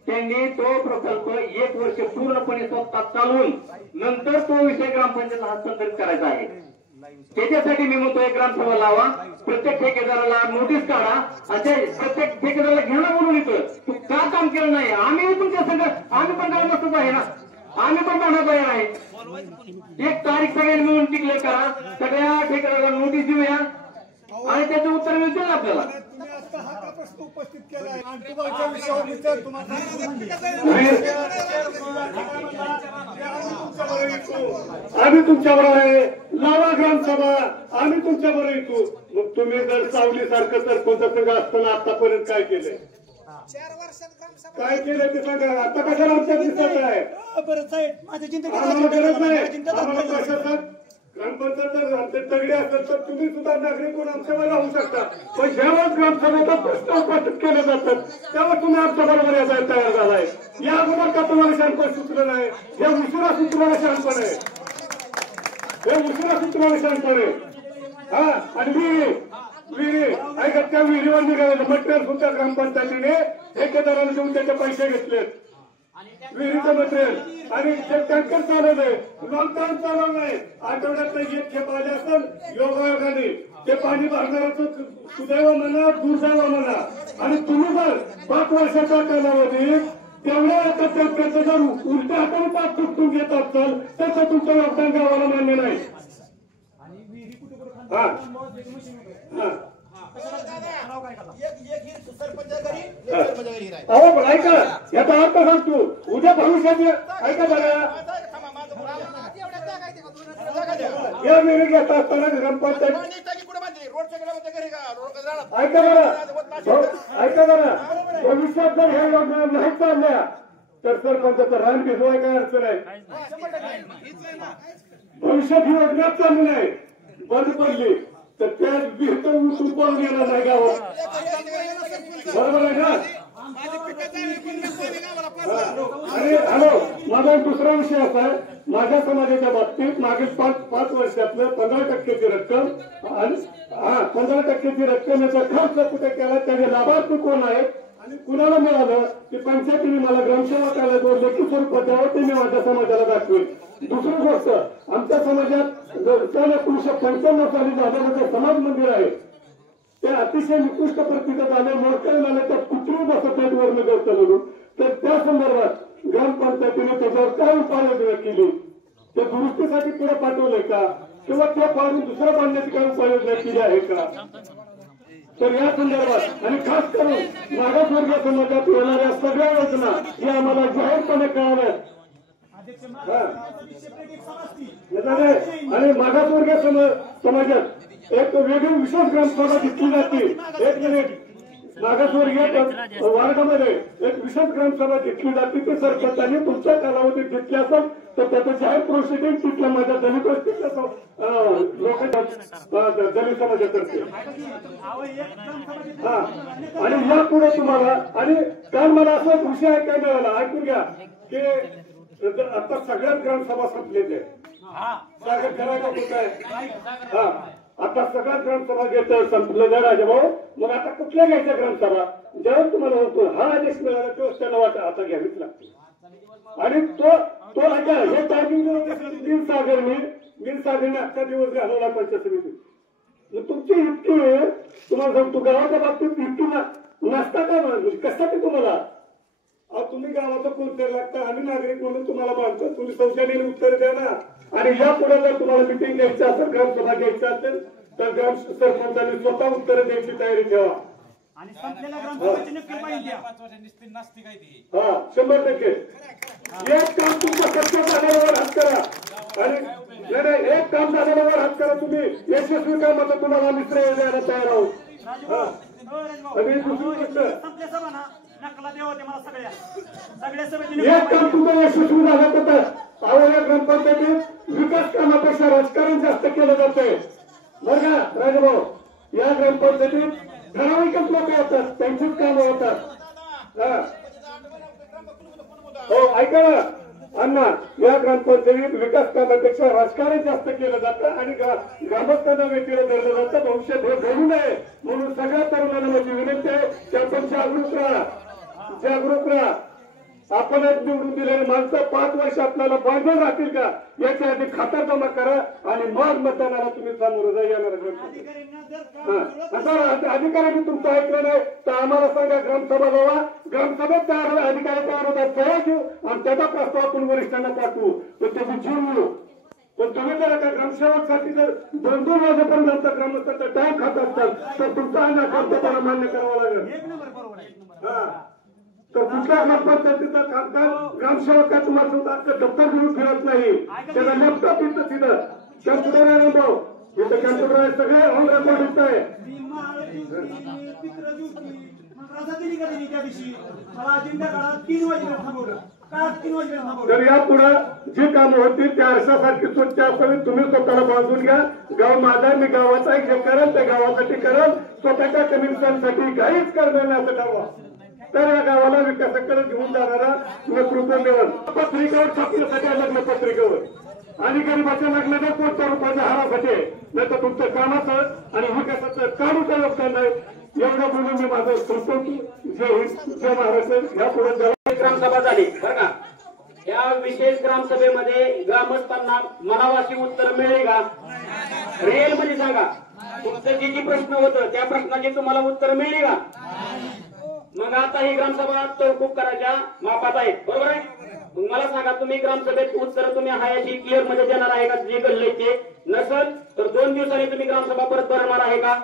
त्यांनी तो प्रकल्प 1 वर्ष पूर्णपणे स्वतः चालवून नंतर तो विषय ग्रामपंचायतला हस्तांतरित करायचा आहे. त्याच्यासाठी मी म्हणतोय ग्रामसभा लावा. प्रत्येक ठेकेदाराला नोटीस काढा आणि प्रत्येक ठेकेदाराला घ्यायला बोलून येतं तू का काम केलं नाही. आम्ही तुमच्या संघ आम्ही पण काय मस्त आहे ना. आम्ही पण पाहणार तयार आहे. एक तारीख सगळ्यांनी मिळून डिक्लेअर करा. सगळ्या ठेकेदाराला नोटीस देऊया आणि त्याचं उत्तर मिळतील आपल्याला. उपस्थित केला आहे आणि तुम्हाला विषयावर विचार तुम्हाला आम्ही तुमच्याबरोबर आहे. लावा ग्रामसभा आम्ही तुमच्याबरोबर येतो. मग तुम्ही जर सावली सारखं सरपंच संघ असताना आतापर्यंत काय केलंय 4 वर्षात काय केलंय ते सांगा. आता कशाला आमच्या दिसत आहे. बरं साहेब माझ्या गरज नाही. ग्रामपंचायत तगडे असेल तर तुम्ही सुद्धा नागरिक म्हणून आमच्यावर राहू शकता. पण जेव्हा ग्रामसभेचा प्रश्न उपस्थित केले जातात तेव्हा तुम्ही आमच्या बरोबर यायला तयार झालाय. या अगोदर का तुम्हाला शहाणपण सुचलं नाही. हे उशिरा असून तुम्हाला शहाणपण आहे. हे उशिरा असून तुम्हाला शहाणपण आहे. हा आणि विहिरी ऐका त्या विहिरीवर निघालेलं मटेरियल सुद्धा ग्रामपंचायतीने ठेकेदाराला देऊन त्याचे पैसे घेतले विहिरीचं मटेरियल आणि ते टँकर चालवलंय लॉंग टर्म चालवलंय आठवड्यात एक खेप आले असेल योगायोगाने ते पाणी भरणाऱ्याचं सुदैव म्हणा दुर्दैव म्हणा आणि तुम्ही जर 5 वर्षाचा कालावधीत तेवढ्या एका टँकरचं जर उलट्या हाताने पाच तुटून घेत असाल तर तुमचं योगदान गावाला मान्य नाही हा अहो पण ऐका याचा अर्थ सांगतो उद्या भविष्याचे ऐका बघा या विहिरी घेत असताना ग्रामपंचायत ऐका बरं भविष्यात जर ह्या योजना नाही चालल्या तर सरपंचाचं रान भिजवाय काय अडचण आहे भविष्यात ही योजना चालू नाही बंद पडली तर त्या विहिरीतून उचलून पळून गेला नाही गावात बरोबर आहे ना आणि हॅलो माझा दुसरा विषय असा आहे माझ्या समाजाच्या बाबतीत मागील 5 वर्षातलं 15% रक्कम आणि 15% रक्कमेचा खर्च कुठे केला त्याचे लाभार्थी कोण आहेत आणि कुणाला मिळालं ते पंचायतीने मला ग्रामसेवकाला जोडले की स्वरूपात द्यावं ते मी माझ्या समाजाला दाखवेल दुसरी गोष्ट आमच्या समाजात 1995 साली झालेलं जे समाज मंदिर आहे ते अतिशय निकृष्ट परिस्थितीत आले मोडकळी झाले त्यात कुत्री बसत आहेत वर्ण गवत म्हणून तर त्या संदर्भात ग्रामपंचायतीने त्याच्यावर काय उपाययोजना केली ते दुरुस्तीसाठी पुढे पाठवलंय का किंवा त्या पाडून दुसऱ्या बांधण्याची काय उपाययोजना केली आहे का तर या संदर्भात आणि खास करून मागासवर्गीय समाजात येणाऱ्या सगळ्या योजना या आम्हाला जाहीरपणे कळाव्यात आणि मागासवर्गीय समाजात एक वेगळी विशेष ग्रामसभा घेतली जाते एक मिनिट मागासवर्गीय वार्डामध्ये एक विशेष ग्रामसभा घेतली जाते ते सरपंचांनी तुमच्या कालावधीत घेतली असेल तर त्याचं जाहीर प्रोसिडिंग तिथल्या माझ्या दलित लोकांच्या दलित समाजातर्फे हा आणि यापुढे तुम्हाला आणि काल मला असा विषय ऐकायला मिळाला ऐकून घ्या की आता सगळ्याच ग्रामसभा संपलेल्या सागर करायला कुठं आहे हा आता सगळ्यात ग्रामसभा घ्यायचं संपलं का राजाभाऊ मग आता कुठल्या घ्यायच्या ग्रामसभा जेव्हा तुम्हाला होतो हा आदेश मिळाला तेव्हा त्याला वाटत आता घ्यावीच लागते आणि तो ऐका हे टायमिंग मीरसागरने अख्खा दिवस घालवला पंचायत समितीत तुमची इतकी तुम्हाला सांगतो गावाच्या बाबतीत इतकी नसता का कशासाठी तुम्हाला तुम्ही गावाचं कोणतरी लागतं आम्ही नागरिक म्हणून तुम्हाला बांधतो तुम्ही शौचालयाने उत्तर द्या ना आणि यापुढे जर तुम्हाला मिटिंग घ्यायची असेल ग्रामसभा घ्यायची असेल तर ग्राम सरपंचांनी स्वतः उत्तर द्यायची तयारी ठेवा आणि संपलेल्या ग्रामसभेची नक्की पाहिजे हा 100% एक काम तुमच्या सत्य झाल्यावर हात करा आणि एक काम झाल्यावर हात करा तुम्ही यशस्वी कामाचं तुम्हाला मित्र द्यायला तयार आहोत आणि दुसरी गोष्ट एक काम तुमचं यशस्वी झालं तर आवडल्या ग्रामपंचायतीत विकास कामापेक्षा राजकारण जास्त केलं जातंय बरं का राजभाऊ या ग्रामपंचायतीत ठराविकच लोक येतात त्यांचीच कामं होतात हो ऐका ना अण्णा या ग्रामपंचायतीत विकास कामापेक्षा राजकारण जास्त केलं जातं आणि ग्रामस्थांना वेगळं धरलं जातं भविष्यात हे घडू नये म्हणून सगळ्या तरुणांना माझी विनंती आहे की आपण जागरूक राहा आपण निवडून दिलेली माणसं 5 वर्ष आपल्याला बांधून राहतील का याच्या आधी खाता जमा करा आणि मग मतदानाला तुम्ही सामोरं जा येणार अधिकाऱ्यांनी तुमचं ऐकलं नाही तर आम्हाला सांगा ग्रामसभा जावा ग्रामसभेत तयार अधिकारी तयार होतात सह्या घेऊ आणि त्याचा प्रस्ताव आपण वरिष्ठांना पाठवू तर त्याची जीव मिळू पण तुम्ही जर का ग्रामसेवकसाठी जर 2-2 वाजेपर्यंत ग्रामस्थांचा टाइम खात असताल तर तुमचा खातेदार मान्य करावा लागेल हा तर कुठल्या ग्रामपंचायतीचा खासदार ग्रामसेवक तुम्हाला दप्तर घेऊन फिरत नाही त्याला लॅपटॉप येतं तिथं कॅम्प्युटर आहे भाऊ इथं कॅम्प्युटर आहे सगळे ऑन रेकॉर्ड येत आहे तर यापुढे जी कामं होतील त्या आरशासारखी स्वच्छ असावी तुम्ही स्वतःला बांधून घ्या गाव माझा मी गावाचा एक जे करेल त्या गावासाठी करेल स्वतःच्या कमिशनसाठी काहीच करणार नाही असं ठरवा तर या गावाला विकासाकडे घेऊन जाणारा नेतृत्व मिळेल पत्रिकेवर छापण्यासाठी लग्न पत्रिकेवर आणि गरीबाच्या लागलं तर कोणत्या रुपयाच्या हारासाठी नाही तर तुमच्या कामाचं आणि विकासाचं काढूचं योगदान नाही. एवढं बोलून मी माझं करतो की जय हिंद जय महाराष्ट्र. या पुढे ग्रामसभा झाली बरं का. या विशेष ग्रामसभेमध्ये ग्रामस्थांना मनावाशी उत्तर मिळेल का? रिअल मध्ये सांगा. तुमचं जे प्रश्न होतं त्या प्रश्नाचे तुम्हाला उत्तर मिळेल का? मग आता ही ग्रामसभा तहकूब करायच्या मापात आहे बरोबर आहे. मग मला सांगा तुम्ही ग्रामसभेत उत्तर तुम्ही हायाची क्लिअर मध्ये देणार आहे का? जे घडलंय ते नसल तर 2 दिवसांनी तुम्ही ग्रामसभा परत भरणार आहे का?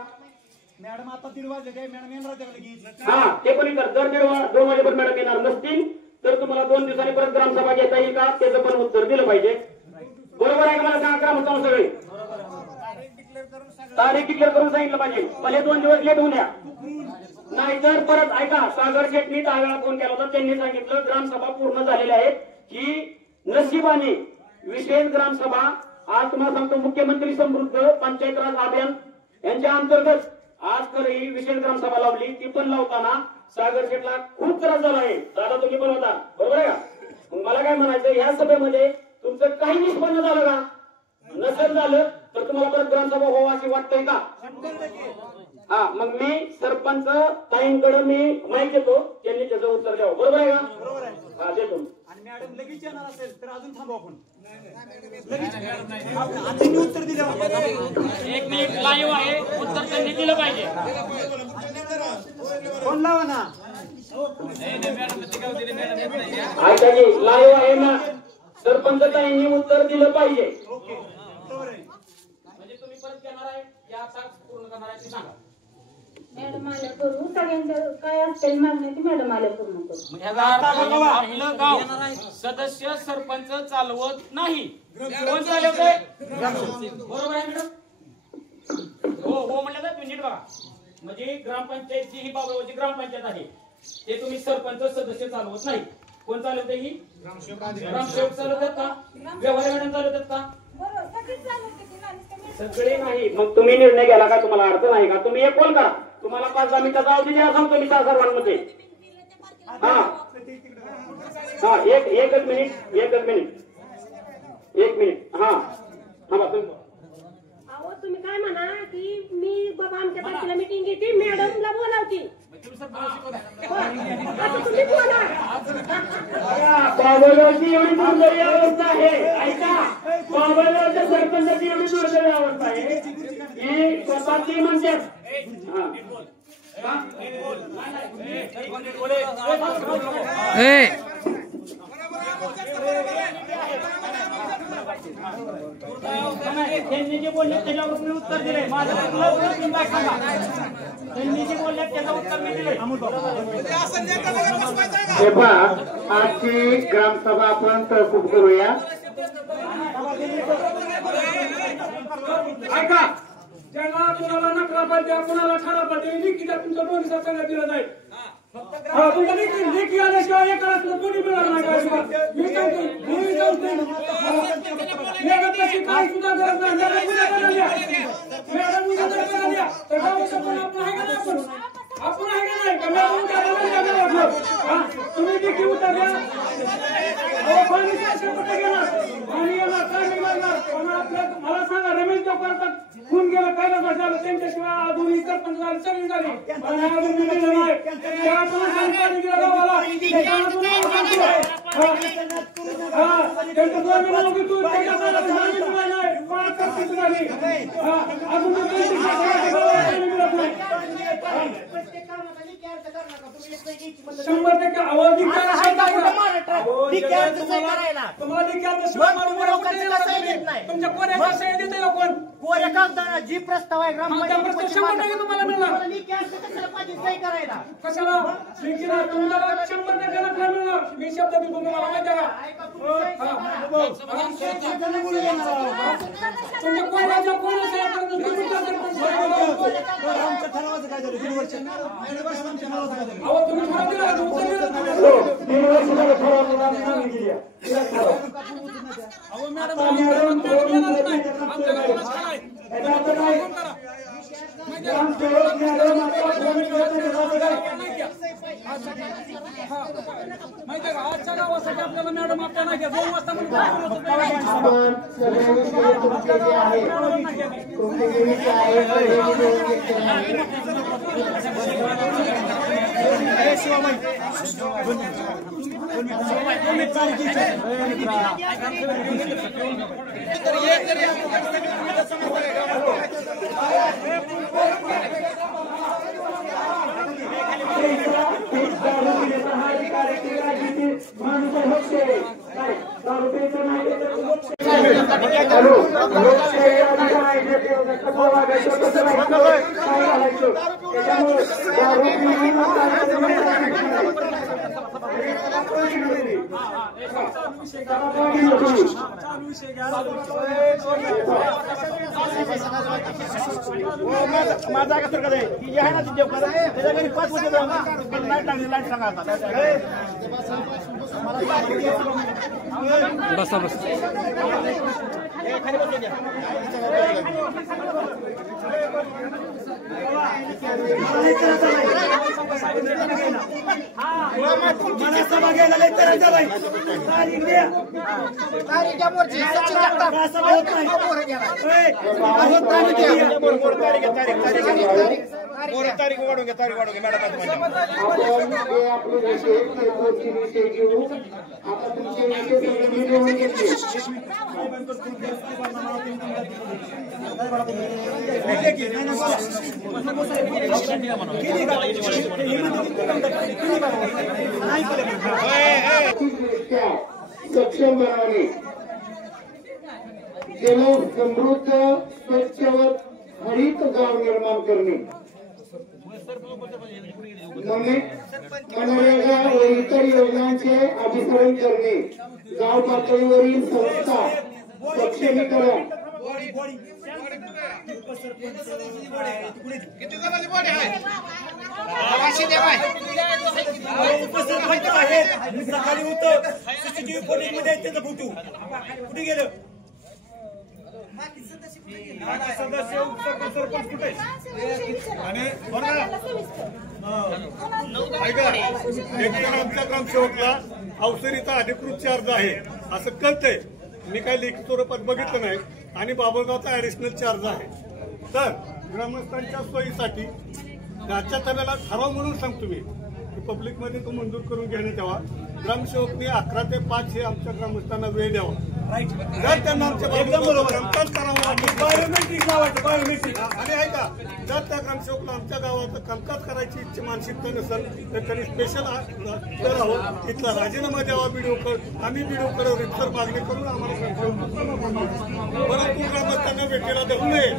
मॅडम आता 3 वाजले काय मॅडम येणार लगेच. हा ते पण इतर दर 2 वाजेपर्यंत मॅडम येणार नसतील तर तुम्हाला 2 दिवसांनी परत ग्रामसभा घेता येईल का? त्याचं पण उत्तर दिलं पाहिजे बरोबर आहे का? मला सांगा ग्रामस्थांना सगळे तारीख डिक्लेअर करून सांगितलं पाहिजे. भले 2 दिवस लेट होऊन द्या नाहीतर परत ऐका. सागर शेट्टी 10 वेळा फोन केला होता. त्यांनी सांगितलं ग्रामसभा पूर्ण झालेल्या आहेत की नशिबाने विशेष ग्रामसभा आज तुम्हाला सांगतो मुख्यमंत्री समृद्ध पंचायत राज अभियान यांच्या अंतर्गत आज खरं ही विशेष ग्रामसभा लावली. ती पण लावताना सागर शेटला खूप त्रास झाला आहे. दादा तुम्ही पण होता बरोबर आहे का? मग मला काय म्हणायचं ह्या सभेमध्ये तुमचं काही निष्पन्न झालं का? नसेल झालं तर तुम्हाला परत ग्रामसभा व्हावं अशी वाटतंय का? हा मग मी सरपंच ताईंकडे मी माहिती देतो. त्यांनी त्याचं उत्तर द्यावं बरोबर आहे का? बरोबर आहे. हा देतो. आणि मॅडम लगेच येणार असेल तर अजून थांबू आपण. लगेच उत्तर दिलं. 1 मिनिट लाईव्ह आहे. उत्तर त्यांनी दिलं पाहिजे. फोन लावा ना. ऐका की लाईव्ह आहे ना. सरपंच ताईंनी उत्तर दिलं पाहिजे. म्हणजे तुम्ही परत घेणार आहे की आता पूर्ण करणार आहे ते सांगा. मॅडम आल्या करू सगळ्यांचं काय असेल मागणी ती मॅडम आल्या पूर्ण करू. आपलं गाव सदस्य सरपंच चालवत नाही. कोण चालवतंय? बरोबर आहे मॅडम. हो हो म्हणलं तर नीट बघा. म्हणजे ग्रामपंचायतची ही बाबळगावची ग्रामपंचायत आहे ते तुम्ही सरपंच सदस्य चालवत नाही. कोण चालवते? ही ग्रामसेवक चालवतात का? व्यवहार मॅडम चालवतात का? सगळे नाही. मग तुम्ही निर्णय घ्याला का? तुम्हाला अडचण आहे का? तुम्ही एक कॉल करा. तुम्हाला 5-10 मिनिटाचा अवधी द्या सांगतो मी सर्वांमध्ये. हा हा एकच मिनिट. हा हा अहो तुम्ही काय म्हणा की मी बाबा आमच्या पार्टीला मीटिंग घेते मॅडमला बोलावती. आता तुम्ही बोला. बाबळगावची एवढी दुर्दैवी अवस्था आहे. ऐका बाबळगावच्या सरपंचाची एवढी दुर्दैवी अवस्था आहे की स्वतःची म्हणतात त्यांनी जे बोलले त्याच्यावर मी उत्तर दिले. माझं त्यांनी जे बोलले त्याचं उत्तर मी दिले. आजची ग्रामसभा आपण तहकूब करूया. ऐका ज्याला कुणाला नकरा पाहिजे कुणाला ठरा पाहिजे लिखीचा तुमचा 2 दिवसात सगळं दिलं जाईल. तुमच्या लेखी आल्याशिवाय एकाला कोणी मिळणार नाही. मी सांगतो काही सुद्धा गरज नाही. मॅडम उद्या जर करायला तर आपण आहे का नाही? आपण आहे का नाही का? मॅडम तुम्ही देखील उत्तर द्या. पाणी 100% घेणार पाणी येणार काय मिळणार. मला सांगा रमेश चौकात खून गेलं काय झालं त्यांच्याशिवाय अजूनही सरपंच झाले सगळी झाली अजून दिलेलं नाही. जी प्रस्ताव आहे तुम्हाला मिळणार कशाला तुम्हाला 100% मिळणार. मी शब्द देतो तुम्हाला माहिती आहे का? तुमच्या कोणाच्या माहिती आहे का? आजच्या गावात तासासाठी आपल्याला मॅडम आपल्या नाही 2 वाजता आपण सगळे विषय तुमचे जे आहेत तुमचे जे विषय आहेत सगळे लिहून घेतलेले आहेत. माझा का तर आहे की आहे ना देव त्याच्या घरी 5 वर्ष लाईट लागली लाईट सांगा आता बसा बस खाली बसू द्या मला सभा घ्यायला लय करायचं बाई तारीख द्या तारीख मोर्ची सचिन जगताप सभा होत नाही तारीख वाढून घ्या मॅडम आपण जे आपले विषय ते मोर्ची विषय घेऊ. आता तुमचे विषय सगळे लिहून घेतले. सक्षम बनवणे, जल समृद्ध स्वच्छ व हरित गाव निर्माण करणे, मनरेगा व इतर योजनांचे अभिसरण करणे, गाव पातळीवरील संस्था सक्षमीकरण, किती जणांची बॉडी आहे उपसरपंच आहेत सकाळी होतं सीसीटीव्ही फुटेज मध्ये त्यांचा फोटो कुठे गेलं सदस्य सरपंच कुठे आणि ऐका एकतर आमच्या ग्रामसेवकला अवसरीचा अधिकृत चार्ज आहे असं कळतंय. मी काही लिखित स्वरूपात बघितलं नाही आणि बाबुळगावचा ऍडिशनल चार्ज आहे. तर ग्रामस्थांच्या सोयीसाठी राज्य सभेला ठराव म्हणून सांगतो मी की पब्लिकमध्ये तो मंजूर करून घेण्यात यावा. ग्रामसेवकने 11 ते 5 हे आमच्या ग्रामस्थांना वेळ द्यावा. जर त्यांना आमच्या कामकाज करावं बायोमेट्रिक लावायचं बायोमेट्रिक आणि ऐका जर त्या ग्रामसेवकला आमच्या गावाचं कामकाज करायची इच्छा मानसिकता नसेल तर त्यांनी स्पेशल करावं. इथला राजीनामा द्यावा बीडीओकडे. आम्ही बीडीओकडे रितसर मागणी करून आम्हाला परंतु ग्रामस्थांना भेटीला देऊ नये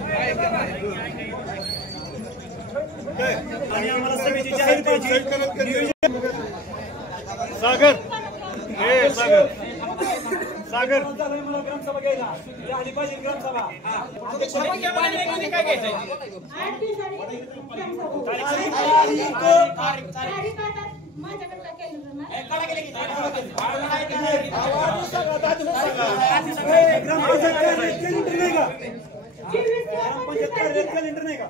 आणि आम्हाला समिती जाहीर पाहिजे. सागर हे सागर सागर मला ग्रामसभा घ्यायला झाली पाहिजे ग्रामसभा. काय घ्यायचं कॅलेंडर नाही का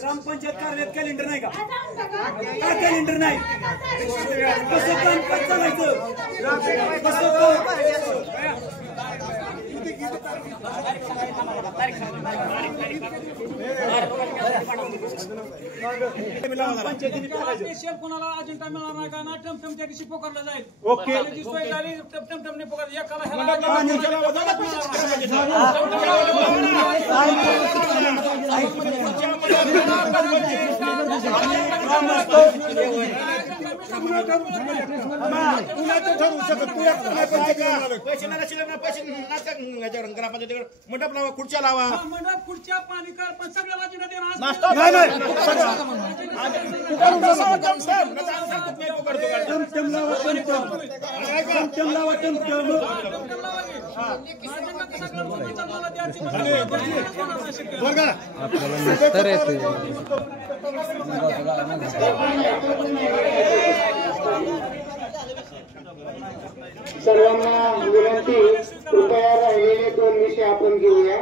ग्रामपंचायत कार्यालयात कॅलेंडर नाही का कॅलेंडर नाही कसं कामकाज चालायचं कोणाला अजेंडा मिळणार नाही का ना टमटम त्या दिवशी पोकारला जाईल. ओके सोय झाली टमटमने पोकार एकाला ठरवू शकत ग्रामपंचायतीकडे मंडप लावा खुर्च्या लावा मंडप खुर्च्या पाणी कर पण सगळ्याला अजेंडा देणार सर्वांना विनंती कृपया राहिलेले 2 विषय आपण घेऊया.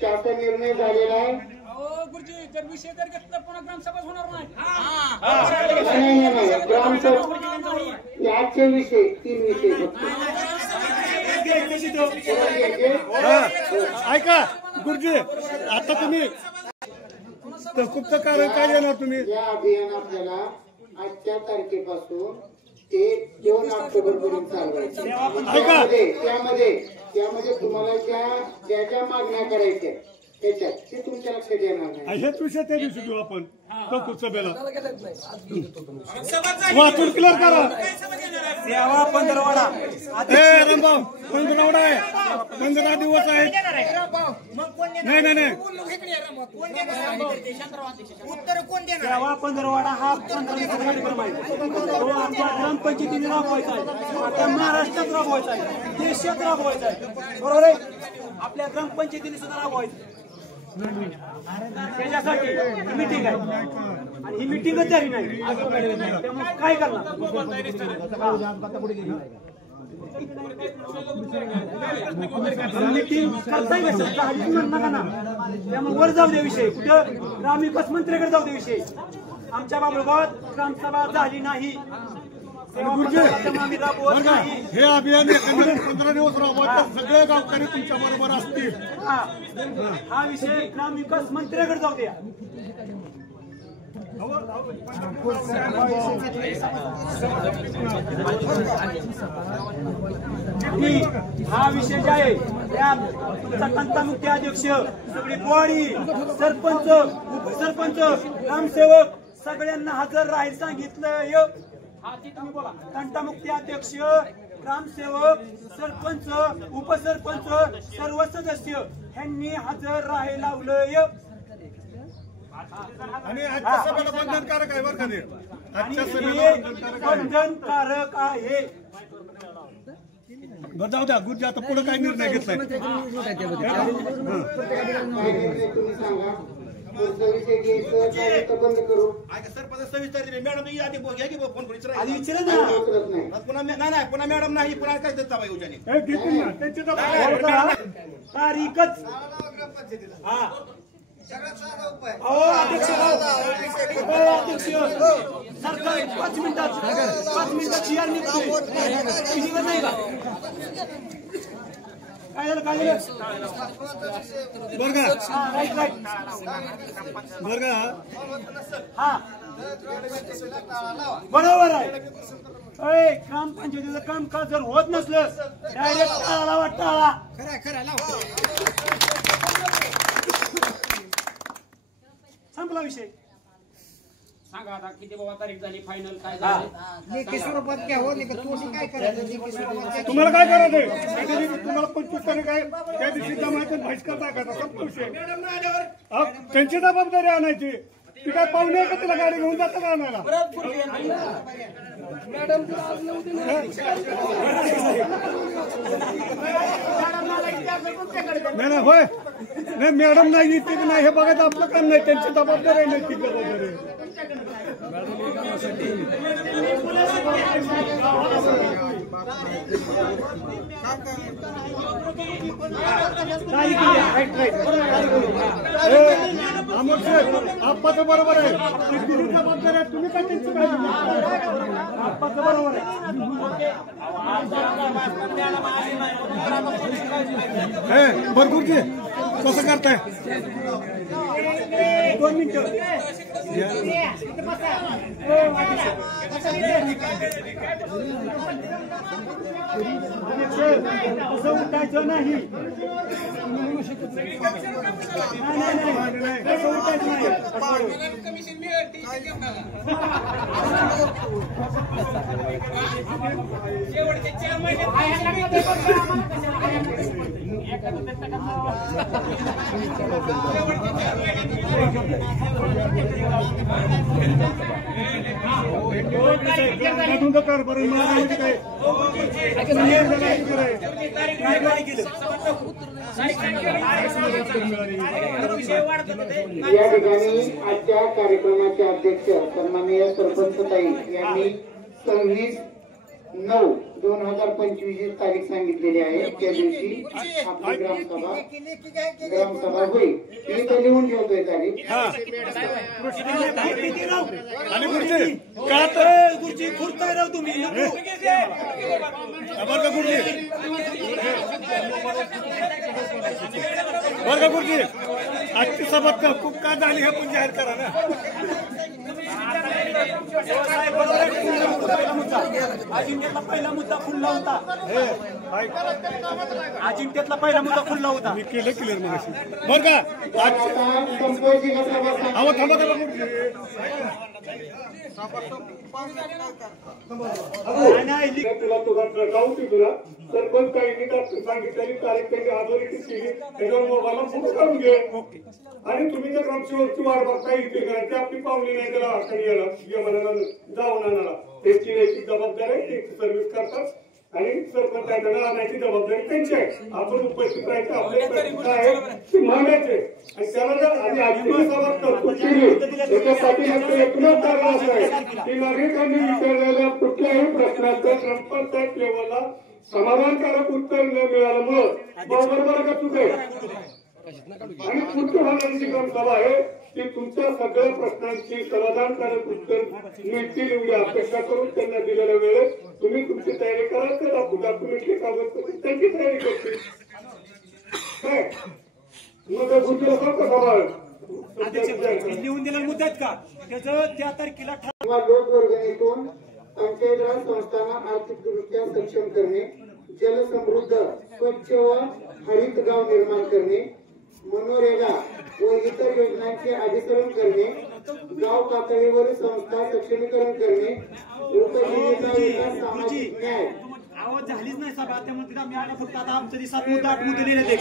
शासन निर्णय झालेला आहे. गुरुजी जर विषय जर घेतला पुन्हा ग्रामसभा होणार नाही. याचे विषय 3 विषय ऐका गुरुजी, आता तुम्ही तहकुबचं कारण काय देणार तुम्ही? या अभियान आपल्याला आजच्या तारखेपासून ते 2 ऑक्टोबर पर्यंत चालवायचं. त्यामध्ये तुम्हाला ज्या मागण्या करायच्या त्याच्यात ते तुमच्या लक्षात येणार नाही. हेच विषय त्या दिवशी घेऊ आपण तहकुब सभेला. वाचून क्लिअर करा. सेवा पंधरवाडा रामभाऊ 15 आहे, 15 दिवस आहेत. नाही सेवा पंधरवाडा हा 15 दिवसाचा कार्यक्रम आहे. तो आमच्या ग्रामपंचायतीने राबवायचा आहे. आता महाराष्ट्रात राबवायचा आहे, देशात राबवायचा आहे. बरोबर आहे. आपल्या ग्रामपंचायतीने सुद्धा राबवायचं. त्याच्यासाठी ही मिटिंग आहे आणि ही मिटिंगच झाली नाही. त्यामुळे काय करणार? मिटिंग करताय कसं झालीच नका ना. त्यामुळे वर जाऊ दे विषय, कुठं ग्रामविकास मंत्र्याकडे जाऊ दे विषय. आमच्या बाबळगावात ग्रामसभा झाली नाही. हे अभियान 15 दिवस राबवायचं. सगळे गावकरी तुमच्या बरोबर असतील. हा विषय ग्रामविकास मंत्र्याकडे जाऊ द्या. हा विषय जे आहे त्या तुमचा तंटामुक्ती अध्यक्ष, सगळी बॉडी, सरपंच, उपसरपंच, ग्रामसेवक सगळ्यांना हजर राहायला सांगितलं. तंटामुक्ती अध्यक्ष, ग्रामसेवक, सरपंच, उपसरपंच, सर्व सदस्य यांनी हजर राहायला लावलंय. आणि आजच्या सभेला बंधनकारक आहे बरं का ते. आजच्या सभेला बंधनकारक आहे. बरं जाऊ द्या गुरुजी, आता पुढे काय निर्णय घेतलाय? तुम्ही सांगा पुढचा विषय घ्यायचं बंद करू. सरपंच सविस्तर मॅडम आधी घ्या की फोन करून आधी विचारा ना. पुन्हा नाही पुन्हा मॅडम नाही पुन्हा काय देता बाई उद्याने तारीखच. अध्यक्ष सरकार 5 मिनिटाची यार निघतोय नाही का? काय झालं बरं का? हा बरोबर आहे. ग्रामपंचायतीचं कामकाज जर होत नसलं डायरेक्ट टाळा वाटता. संपला विषय. सांगा आता किती बाबा तारीख झाली फायनल काय झालं? तुम्हाला काय करायचंय? तुम्हाला 25 तारीख आहे त्या दिवशी जमायचं बहिष्कार टाकायचा. संपला विषय. त्यांची जबाबदारी आणायची. ती काय पाहुणे का तिला गाडी घेऊन जातं का आणायला? नाही होय नाही मॅडम नाही येते की नाही हे बघायचं आपलं काम नाही. त्यांची जबाबदारी आहे. नैतिक जबाबदारी आहे. आप्पाचं बरोबर आहे. जबाबदारी आहे. तुम्ही काय त्यांची काळजी आप्पाचं बरोबर आहे. भरपूरची कसं करताय? 2 मिनिटं असं उठायचं नाही. असं उठायचं नाही. या ठिकाणी आजच्या कार्यक्रमाचे अध्यक्ष सन्माननीय सरपंच ताई यांनी 26 9/2025 तारीख सांगितलेली आहे. त्या दिवशी आपली ग्रामसभा होईल. मी इथे लिहून ठेवतोय तारीख. आणि गुरुजी का तर गुरुजी खुरताय राव तुम्ही बरं का गुरुजी बरं का गुरुजी आजची सभा खूप का झाली हे पण जाहीर करा ना. अजिंक्यतला पहिला मुद्दा खुल्ला होता. अजिंक्यतला पहिला मुद्दा खुल्ला होता. मी केलं क्लिअर मग बरं का अहो थांबा तुला तुझा गावती तुला सरपंच काही सांगितलेली तारीख त्यांची अथॉरिटी केली त्याच्यावर मोबाईलला फोटो काढून घे आणि तुम्ही जर ग्रामसेवकची वाट बघता इथे करायची आपली पाहुणी नाही त्याला अडचणी यायला जाऊन आणायला त्यांची नैतिक जबाबदारी आहे. ते सर्व्हिस करतात आणि सरपंचांना आणायची जबाबदारी त्यांची आहे. आपण उपस्थित राहायचं आपले आहे ते मागायचे आणि त्याला जर आणि आजची सभा त्याच्यासाठी एकूणच कारण असं आहे की नागरिकांनी विचारलेल्या कुठल्याही प्रश्नाचं ग्रामपंचायत लेवलला समाधानकारक उत्तर न मिळाल्यामुळं बरोबर का चूक आहे आणि पुढची होणारी जी ग्रामसभा आहे ती तुमच्या सगळ्या प्रश्नांची समाधानकारक उत्तर मिळतील एवढी अपेक्षा करून त्यांना दिलेल्या वेळेत तुम्ही तुमची तयारी करा तर डॉक्युमेंटची कागदपत्र त्यांची तयारी करतील काय मग गुजरात सभा लिहून दिलेला मुद्दा आहेत का त्याचं त्या तारखेला लोकवर्गणीतून पंचायत राज संस्थांना आर्थिकदृष्ट्या सक्षम करणे, जलसमृद्ध स्वच्छ व हरित गाव निर्माण करणे, मनोरेगा व इतर योजनांचे अधिसरण करणे, गाव पातळीवर संस्था सक्षमीकरण करणे, उपजीविका विकास, सामाजिक न्याय. आवाज झालीच नाही सभा त्यामुळे आम्ही आले फक्त आता आमचं 7 मुद्दा 8 मुद्दे लिहिले ते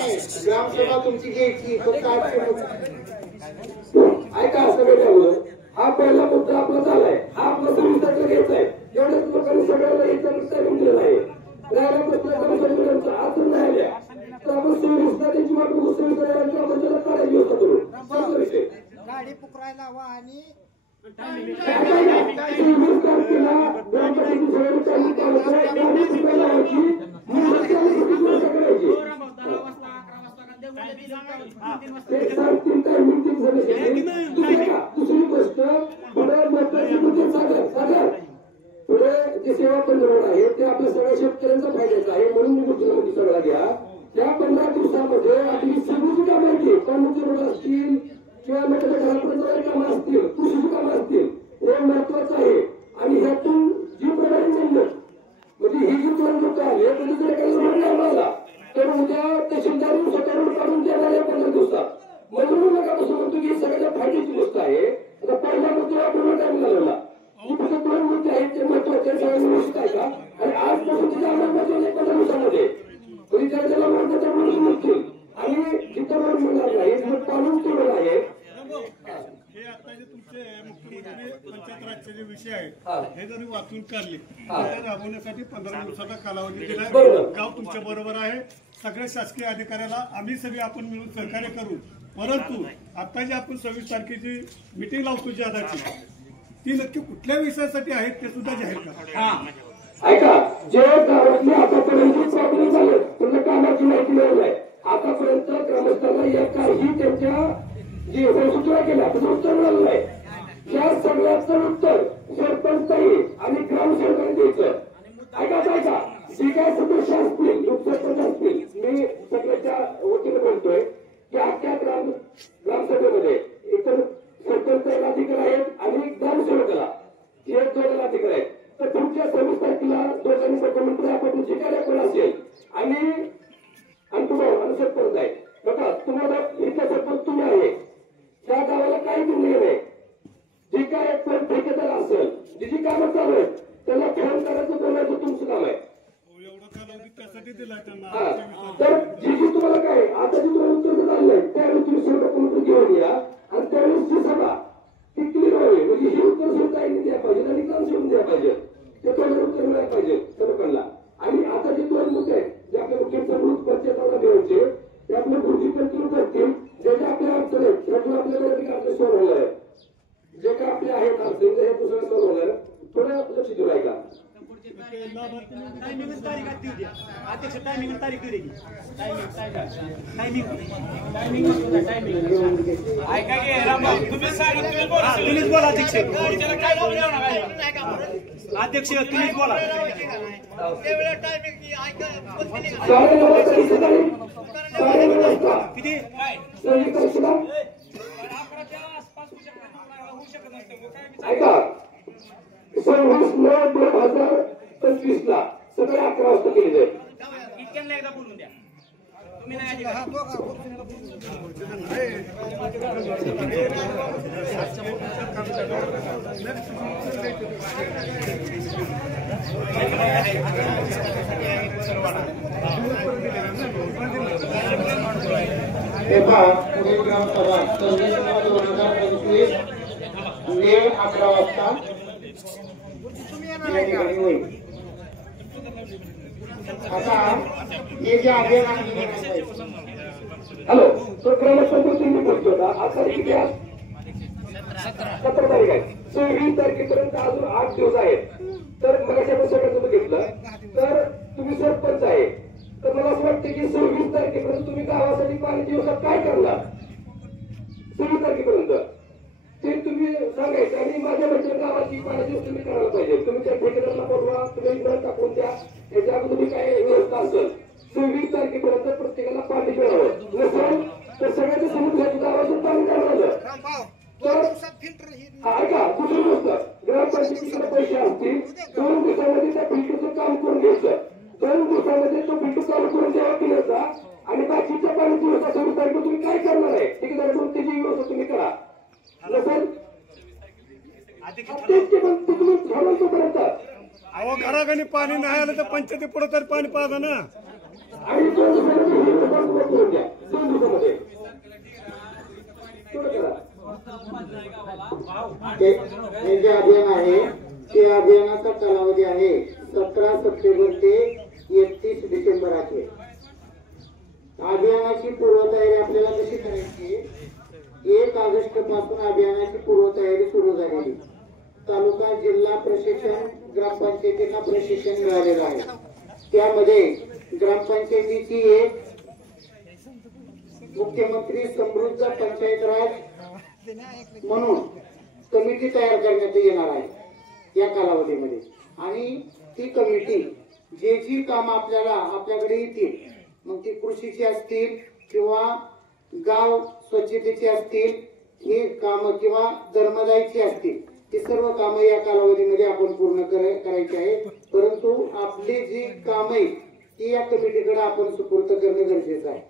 ग्रामसभा तुमची घ्यायची फक्त 8 ऐका सगळं हा पहिला मुद्दा आपला झालाय. हा आपला सविस्तर घ्यायचा आहे. एवढ्याच लोकांनी सगळ्याला याचा घेतलेला आहे. राहिला प्रश्न आतून राहिल्या तर आपण सविस्ताराची वाट सविस्ताराची आपण त्याला काढायची होता करू विषय गाडी पुकरायला हवा आणि दुसरी गोष्ट पुढे महत्वाची मुद्दे पुढे जे सेवा पंधरवड आहे ते आपल्या सगळ्या शेतकऱ्यांचा फायद्याचा आहे म्हणून मी गोष्टी सगळा घ्या. त्या 15 दिवसामध्ये आपली सगळी कामं आहेत पाण्याचे रोड असतील किंवा मोठ्या घरापर्यंत कामं असतील कृषीची कामं असतील हे महत्वाचं आहे. आणि ह्यातून जी प्रणाली मेहनत म्हणजे ही जी लोक आली तर दुसऱ्या काही म्हणला तर उद्या तहसीलदार स्वतःवर काढून देणार आहे 15 दिवसात. म्हणून नकापासून म्हणतो की सगळ्यात फायद्याची गोष्ट आहे. आता पहिल्या मुद्द्यावर पूर्ण टाइम घालवला की तुझे 2 मुद्दे आहेत ते महत्वाचे सगळ्यांनी निश्चित आहे का आणि आजपासून तिच्या अंमलबजावणी 15 दिवसामध्ये म्हणजे त्याला महत्वाच्या म्हणून नसतील आणि जिथं मिळणार नाही तर पालन केलं आहे. हे आता जे तुमचे मुख्यमंत्री पंचायत राजचे जे विषय आहेत हे जरी वाचून काढले ते राबवण्यासाठी 15 दिवसाचा कालावधी दिलाय. गाव तुमच्या बरोबर आहे. सगळ्या शासकीय अधिकाऱ्याला आम्ही सगळे आपण मिळून सहकार्य करू. परंतु आता जी आपण 26 तारखेची मिटिंग लावतो जादाची ती नक्की कुठल्या विषयासाठी आहेत ते सुद्धा जाहीर करा. ऐका जे गावातले आतापर्यंत प्रॉब्लेम झाले त्यांना कामाची माहिती मिळत आहे. आतापर्यंत ग्रामस्थांना या काही त्यांच्या जे सूचना केल्या त्याचं उत्तर मिळालं नाही. या सगळ्याचं उत्तर सरपंचही आणि ग्रामसेवकांनी द्यायचं. ऐका जे काय सदस्य असतील लोकसरपंच असतील मी सगळ्याच्या वतीने बोलतोय की अख्ख्या ग्रामसभेमध्ये एकतर सरपंच अधिकारी आहेत आणि ग्रामसेवकाला हे 2 अधिकारी आहेत. तर पुढच्या 26 तारखेला दोघांनी मुख्यमंत्री आपण जे काय रेकॉर्ड असेल आणि अंतुभाऊ आणि सरपंच आहे बघा तुम्हाला इथं सरपंच तुम्ही आहे त्या गावाला काही निर्णय नाही. जे काय पण ठेकेदार असेल जी कामं चालू आहेत त्याला फोन करायचं बोलायचं तुमचं काम आहे. त्यासाठी दिला त्यांना तर जी तुम्हाला काय आता जी तुम्हाला उत्तर झालंय त्यावेळी तुम्ही सरपंच घेऊन या आणि त्यावेळेस जी सभा ती क्लिअर व्हावी म्हणजे ही उत्तर सरकारने द्यायला पाहिजे आणि ग्रामसेवक द्यायला पाहिजे ते तुम्हाला उत्तर मिळायला पाहिजे सरकारला. आणि आता जे 2 मुद्दे आहेत जे आपल्या मुख्यमंत्री पंचायताला द्यायचे ते आपले गुरुजी कंटिन्यू करतील. जे जे आपल्या अडचण आहेत त्यातून आपल्याला आपले सॉल्व्ह होणार आहे. जे काय आपले आहेत अडचणी हे दुसऱ्या सॉल्व्ह होणार थोडं लक्ष देऊ. ऐका टायमिंग तारीख आधी देऊ द्या. अध्यक्ष टायमिंग तारीख दिली की टायमिंग ऐका की रामभाऊ, तुम्ही सांगा, तुम्ही बोला. तुम्हीच बोला अध्यक्ष. काय बोलू नका. अध्यक्ष तुम्हीच बोला. किती ऐका 26/9/2025 सकाळी 11 वाजता केली जाईल. इतक्यांना एकदा बोलून द्या. तुम्ही नाही पुणे ग्रामसभा 26/9/2025 वेळ 11 वाजता या ठिकाणी होईल. आता हे जे अभियान आहे, हॅलो, तो ग्रामस्थांचा तुम्ही बोलतो होता. आज तारीख किती आहे? 17 तारीख आहे. 26 तारखेपर्यंत अजून 8 दिवस आहेत. तर मगाशी आपण सगळं बघितलं, तर तुम्ही सरपंच आहे, तर मला असं वाटतं की 26 तारखेपर्यंत तुम्ही गावासाठी पाण्याची व्यवस्था काय करणार? 26 तारखेपर्यंत ते तुम्ही सांगायचं. आणि माझ्या बच्चन गावाची पाण्याची व्यवस्था तुम्ही करायला पाहिजे. तुम्ही त्या ठेकेदाराला बोलवा, तुम्ही इकडे टाकून द्या. याच्या अगोदर तुम्ही काय व्यवस्था असेल 26 तारखेपर्यंत प्रत्येकाला पाणी मिळावं. नसेल तर सगळ्याच्या समुद्राच्या गावातून पाणी काढायचं. तर ऐका, दुसरी गोष्ट, ग्रामपंचायतीकडे पैसे असतील 2 दिवसामध्ये त्या फिल्टरचं काम करून घ्यायचं. 2 दिवसामध्ये तो फिल्टर चालू करून द्यावा पिण्याचा. आणि बाकीच्या पाण्याची व्यवस्था 26 तारखेला तुम्ही काय करणार आहे? ठेकेदाराकडून त्याची व्यवस्था तुम्ही करा. नसेल तुम्ही ठरवून तोपर्यंत अहो घराघणी पाणी नाही आलं तर पंचायती पुढे तर पाणी पाजा ना. आणि 2 दिवसामध्ये करून द्या. 2 दिवसामध्ये हे जे अभियान आहे ते अभियानाचा कालावधी आहे 17 सप्टेंबर ते 31 डिसेंबर आहे. अभियानाची पूर्वतयारी आपल्याला कशी करायची? 1 ऑगस्ट पासून अभियानाची पूर्वतयारी सुरू झालेली. तालुका जिल्हा प्रशिक्षण ग्रामपंचायतीला प्रशिक्षण मिळालेलं आहे. त्यामध्ये ग्रामपंचायतीची एक मुख्यमंत्री समृद्ध पंचायत राज म्हणून कमिटी तयार करण्यात येणार आहे या कालावधीमध्ये. आणि ती कमिटी जी कामं आपल्याकडे येतील, मग ती कृषीची असतील किंवा गाव स्वच्छतेची असतील, ही कामं किंवा धर्मदायची असतील, ती सर्व कामं या कालावधीमध्ये आपण पूर्ण करायची आहेत. परंतु आपली जी कामं आहेत ती या कमिटीकडे आपण सुपूर्द करणं गरजेचं आहे.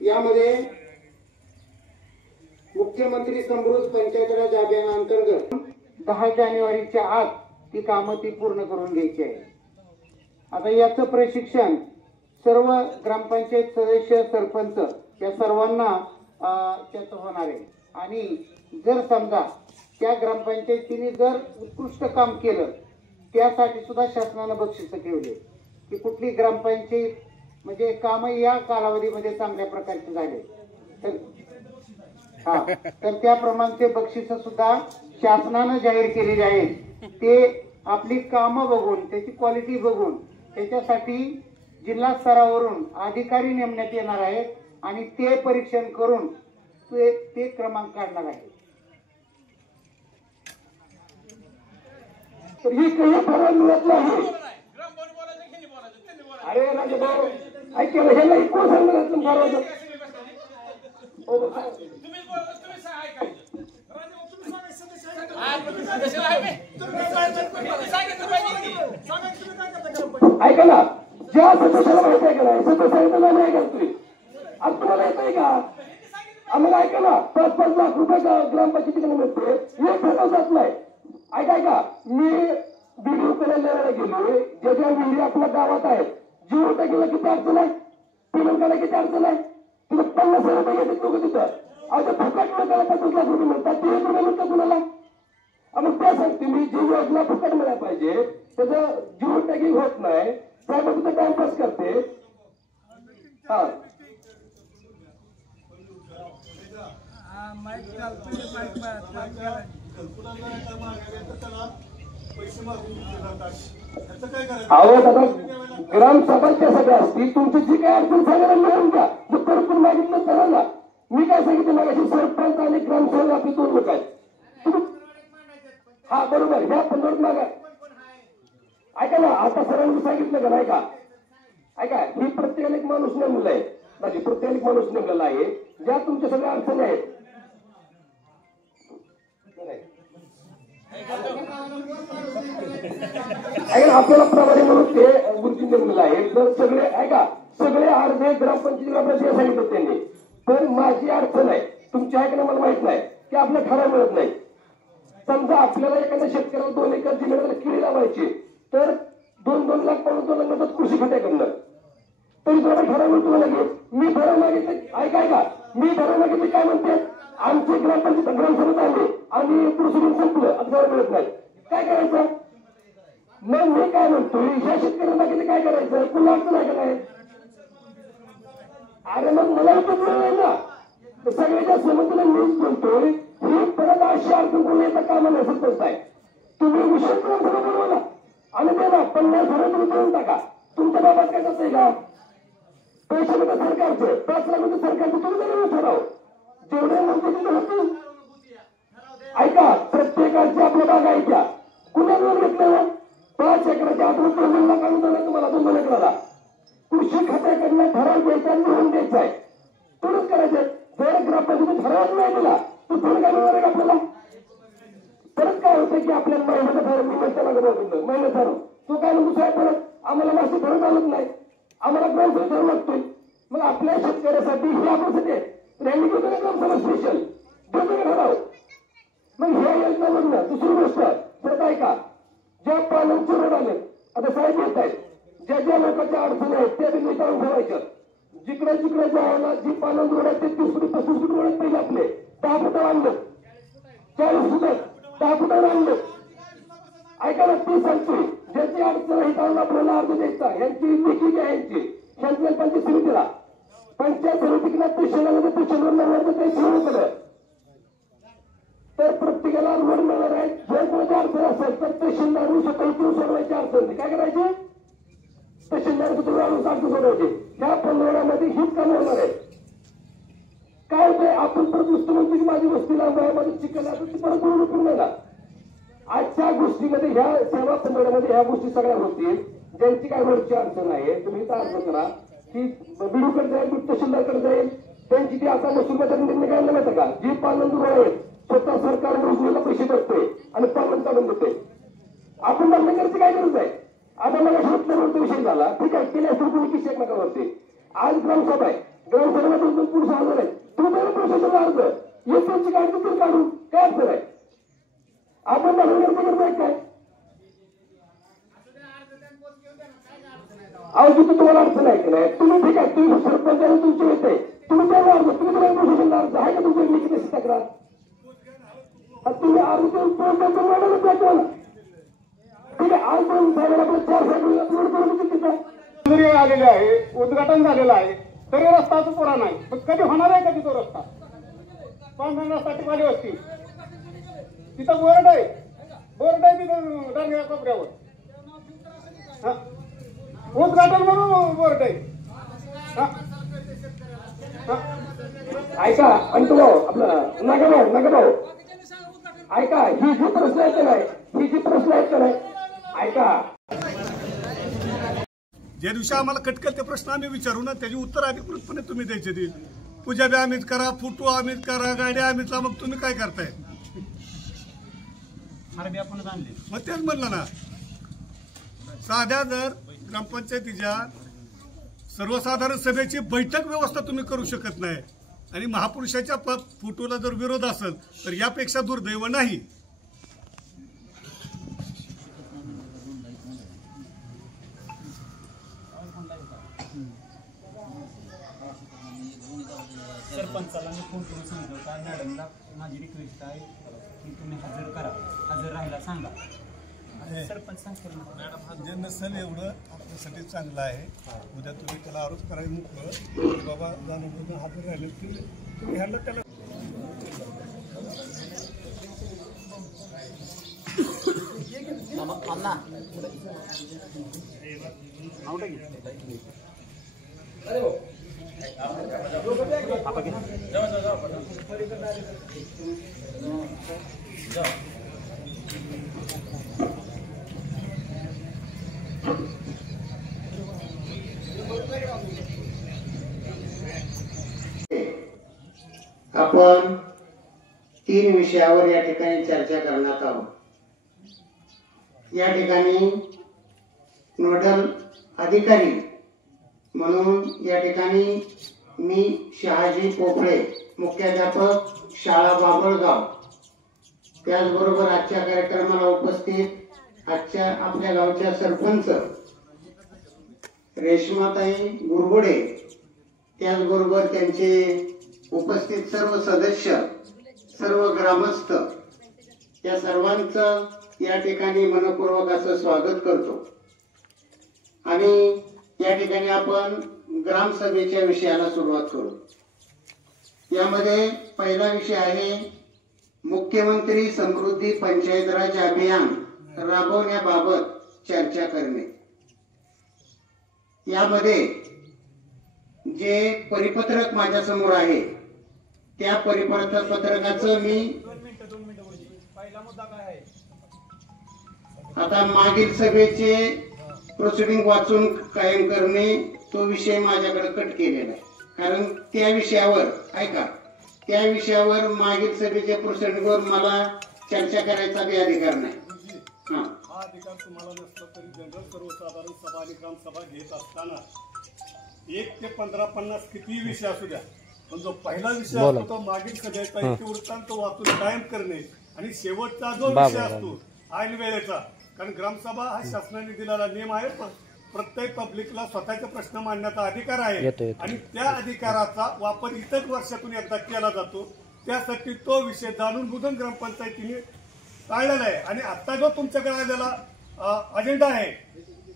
यामध्ये मुख्यमंत्री समृद्ध पंचायत राज अभियानांतर्गत 10 जानेवारीच्या आत ती कामं पूर्ण करून घ्यायची आहे. आता याचं प्रशिक्षण सर्व ग्रामपंचायत सदस्य, सरपंच या सर्वांना त्याचं होणार आहे. आणि जर समजा त्या ग्रामपंचायतीने जर उत्कृष्ट काम केलं, त्यासाठी सुद्धा शासनानं बक्षिसं ठेवले की कुठली ग्रामपंचायत म्हणजे काम या कालावधीमध्ये चांगल्या प्रकारचे झाले तर त्याप्रमाणे बक्षिसं सुद्धा शासनानं जाहीर केलेली आहेत. ते आपली कामं बघून, त्याची क्वालिटी बघून त्याच्यासाठी जिल्हा स्तरावरून अधिकारी नेमण्यात येणार आहेत आणि ते परीक्षण करून ते क्रमांक काढणार आहेत. तर ही काही फरक मिळत नाही. अरे राजभाऊ ऐकलं, ह्याला कोण सांगणार तुम्हाला? ऐका ना, ज्या सदस्याला माहिती आहे का नाही, सदस्याला नाही करतोय. आज तुम्हाला येत आहे का? आम्हाला ऐका ना, 5-5 लाख रुपये ग्रामपंचायतीकडे मिळते, हे ठरव जात नाही. ऐका, मी व्हिडिओ लिहायला गेलो, ज्या विहिरी आपल्या गावात आहेत, जीव टाकीला किती अडचण आहे, पेमेंट करायला किती अडचण आहे, तुला 50,000 रुपये घेतात लोक तिथं. आता फुकट मिळताना 50 लाख रुपये मिळतात, ते रुपये मिळतात कुणाला? मग त्यासाठी मी जी योजना फुकट मिळायला पाहिजे त्याचं जीव टॅगिंग होत नाही. साहेब तिथं टाइमपास करते. हा पैसे मागून घेतले जातात. त्याचं काय करायचं? अहो दादा ग्रामसभा त्यासाठी असती. तुमची जी काय अडचण सांगायला मिळून द्या. मग परतून मागितलं करा ना. मी काय सांगितलं मागाशी सरपंच आणि ग्रामसेवक आपली 2 लोक आहेत. हा बरोबर ह्या 15 मागा ऐका ना. आता सरांनी सांगितलं का नाही का? ऐका ही प्रत्येकाला एक माणूस नेमलेला आहे. माझी प्रत्येकाला एक माणूस नेमलेला आहे. ज्या तुमच्या सगळ्या अडचणी आहेत ऐका आपल्याला प्रभारी म्हणून ते गुरुजी नेमलेलं आहे. तर सगळे ऐका सगळे अर्धे ग्रामपंचायतीला सांगितलं त्यांनी. पण माझी अडचण आहे तुमची आहे का मला माहित नाही की आपलं ठराव मिळत नाही. समजा आपल्याला एखाद्या शेतकऱ्याला 2 एकर जमिनीला किडी लावायची तर 2-2 लाख पाऊण 2 लाख मदत कृषी खात्याकडनं. तरी तुम्हाला ठराव मिळतो लगेच. मी ठराव मागितले ऐका मी ठराव मागितले काय म्हणते आमचे ग्रामपंचायत ग्रामसभेत आले आणि प्रोसिडिंग संपलं आता मिळत नाही. काय करायचं? मग मी काय म्हणतोय ह्या शेतकऱ्यांना मागितले काय करायचं? पुन्हा अडचण आहे का नाही? अरे मग मला तो नाही ना. सगळ्याच्या समजला मीच बोलतोय. ही परत अशी अडचण कोणी येता कामा नाही सरपंच आहे. तुम्ही विषय बोलवला आणि ते ना 50,000 तुम्ही देऊन टाका. तुमच्या बाबात काय जात का? पैसे म्हणजे सरकारचे 5 लाख म्हणजे सरकारचे तुम्ही जरी ठराव जेवढे म्हणते तिथे होतील. ऐका प्रत्येकाच्या आपल्या बागा ऐका कुणा लोन घेतलं 5 एकराच्या आत रुपये लाख अनुदान तुम्हाला 2 एकराला कृषी खात्याकडनं ठराव द्यायचा लिहून द्यायचा आहे. थोडंच करायचं. जर ग्रामपंचायतीने ठराव नाही दिला तर थोडं काय मिळणार आहे आपल्याला? परत काय होतं की आपल्याला महिन्याचा ठराव मी म्हणता लागत महिना ठराव तो काय म्हणतो साहेब परत आम्हाला मासे ठराव चालत नाही आम्हाला ग्रामसभा ठराव लागतोय. मग आपल्या शेतकऱ्यासाठी हे आपल्यासाठी रॅली घेतो ना ग्रामसभा स्पेशल घेतो का ठराव. मग ह्या योजनामधनं दुसरी गोष्ट परत ऐका ज्या पालनचे रोड आले आता साहेब येत आहेत ज्या ज्या लोकांच्या अडचणी आहेत त्या निकाळून ठेवायच्या. जिकडे जिकडे जायला जी पालन रोड आहे ते 30 फूट 35 फूट रोड पहिले आपले 10 फुटावर आणलं 40 फुटात 10 फुटावर आणलं. ऐका ना ती सांगतोय ज्याची अडचण आहे त्याला आपल्याला अर्ज द्यायचा. यांची लेखी आहे यांची पंचायत समितीला पंचायत समितीला तहसीलमध्ये तहसीलवर ते सुरू केलं तर प्रत्येकाला रोड मिळणार आहे. जर कोणाची अडचण असेल तर तहसीलदार सकाळी सोडवायची अडचण काय करायची? तहसीलदार सोडवायचे. ह्या 15 मध्ये हीच काम होणार आहे. काय होतंय आपण परत नुसतं म्हणतो की माझी वस्ती लांब आहे माझी चिकन आहे ती परत बोलून नाही ना. आजच्या गोष्टीमध्ये ह्या सेवा 15 मध्ये ह्या गोष्टी सगळ्या होतील. ज्यांची काय रोडची अडचण आहे तुम्ही इथं अर्ज करा की बीडूकडे जाईल तहसीलदारकडे जाईल त्यांची ती आता मसूलमध्ये निर्णय घ्यायला माहिती का? जी पालन दूर आहेत स्वतः सरकार रोजगाराला पैसे देतोय आणि पालन काढून देतोय. आपण बंद करायची काय गरज आहे? आता मला शेतकऱ्यांचा विषय झाला ठीक आहे केल्या असेल कोणी किशेक नकावरती. आज ग्रामसभा आहे ग्रामसभेमध्ये 2 पुरुष हजर आहेत. तुम्ही त्याला प्रशासनाला अर्ज येत्यांची गाडी तर काढून काय अडचण आहे? आपण बंद करताय काय? अहो तिथे तुम्हाला अडचण आहे की नाही? तुम्ही ठीक आहे तुम्ही सरपंचाला तुमचे येते तुम्ही त्याला अर्ज तुम्ही त्याला प्रशासनाला अर्ज आहे का तुमच्या लिखित तक्रार? तुम्ही अर्ज मॅडम ठीक आहे आज पण साहेबांना आपल्या 4 साहेब आलेले आहे उद्घाटन झालेलं आहे तरी रस्ता तो पुरा नाही. पण कधी होणार आहे कधी तो रस्ता? 5 रस्ता टिकवाली असती तिथं बोर्ड आहे तिथं डांगऱ्या कोपऱ्यावर उद्घाटन म्हणून बोर्ड आहे. ऐका अंतू भाऊ आपला नागाभाऊ ऐका ही जी प्रश्न आहेत का नाही ऐका ज्या दिवशी आम्हाला कटकल ते प्रश्न आम्ही विचारू ना त्याची उत्तर अधिकृतपणे तुम्ही द्यायचे ते. पूजा बी आम्हीच करा फोटो आम्हीच करा गाड्या आम्हीच मग तुम्ही काय करताय? आपणच आणले मग तेच म्हणलं ना साध्या जर ग्रामपंचायतीच्या सर्वसाधारण सभेची बैठक व्यवस्था तुम्ही करू शकत नाही आणि महापुरुषाच्या फोटोला जर विरोध असेल तर यापेक्षा दुर्दैव नाही. सरपंचाला मी फोन करून सांगितलं का मॅडमला माझी रिक्वेस्ट आहे की तुम्ही हजर राहायला सांगा. सरपंच सांगतो जे नसेल एवढं आपल्यासाठी चांगलं आहे. उद्या तुम्ही त्याला आरोप करायला मोकळं की बाबा जाणून हजर राहिले की तुम्ही ह्याला त्याला आपण 3 विषयावर या ठिकाणी चर्चा करण्यात आहोत. या ठिकाणी नोडल अधिकारी म्हणून या ठिकाणी मी शहाजी पोफळे, मुख्याध्यापक शाळा बाबळगाव, त्याचबरोबर आजच्या कार्यक्रमाला उपस्थित आजच्या आपल्या गावच्या सरपंच रेश्माताई गुरगुडे, त्याचबरोबर त्यांचे उपस्थित सर्व सदस्य, सर्व ग्रामस्थ, या सर्वांचं या ठिकाणी मनपूर्वक असं स्वागत करतो. आणि या ठिकाणी आपण ग्रामसभेच्या विषयाला सुरुवात करू. यामध्ये पहिला विषय आहे मुख्यमंत्री समृद्धी पंचायत राज अभियान राबवण्याबाबत चर्चा करणे. यामध्ये जे परिपत्रक माझ्या समोर आहे त्या परिपत्रकाचं मी आता मागील सभेचे प्रोसिडिंग वाचून कायम करणे तो विषय माझ्याकडे कट केलेला आहे. कारण त्या विषयावर ऐका, त्या विषयावर मागील सभेच्या प्रोसिडिंगवर मला चर्चा करायचा बी अधिकार नाही. हा अधिकार तुम्हाला नसला तरी जनरल सर्वसाधारण सभा आणि ग्रामसभा घेत असताना 1 ते 15-50 किती विषय असू द्या, पण जो पहिला विषय असतो तो मागील सभेचा इतिवृत्तांत वाचून कायम करणे आणि शेवटचा जो विषय असतो ऐन वेळेचा, कारण ग्रामसभा हा शासनाने दिलेला नियम आहे. प्रत्येक पब्लिकला स्वतःचे प्रश्न मांडण्याचा अधिकार आहे आणि त्या अधिकाराचा वापर इतर वर्षातून एकदा केला जातो. त्यासाठी तो विषय जाणून बुजून ग्रामपंचायतीने टाळलेला आहे. आणि आता जो तुमच्याकडे आलेला अजेंडा आहे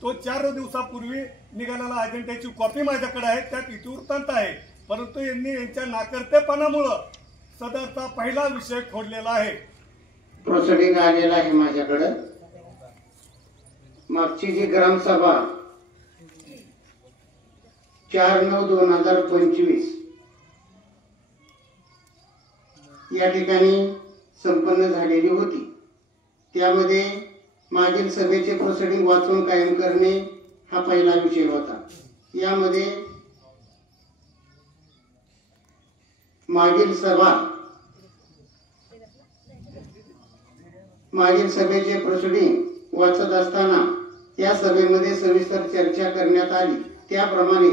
तो 4 दिवसापूर्वी निघालेला अजेंड्याची कॉपी माझ्याकडे आहे, त्यात इतिवृत्तांत आहे. परंतु यांनी यांच्या नाकर्तेपणामुळं सदरचा पहिला विषय खोडलेला आहे. प्रोसिडिंग आलेला आहे माझ्याकडे. मागची जी ग्रामसभा 4/9/2025 या ठिकाणी संपन्न झालेली होती. त्यामध्ये मागील सभेचे प्रोसिडिंग वाचून कायम करणे हा पहिला विषय होता. यामध्ये मागील सभेचे प्रोसिडिंग वाचत असताना या सभेमध्ये सविस्तर चर्चा करण्यात आली. त्याप्रमाणे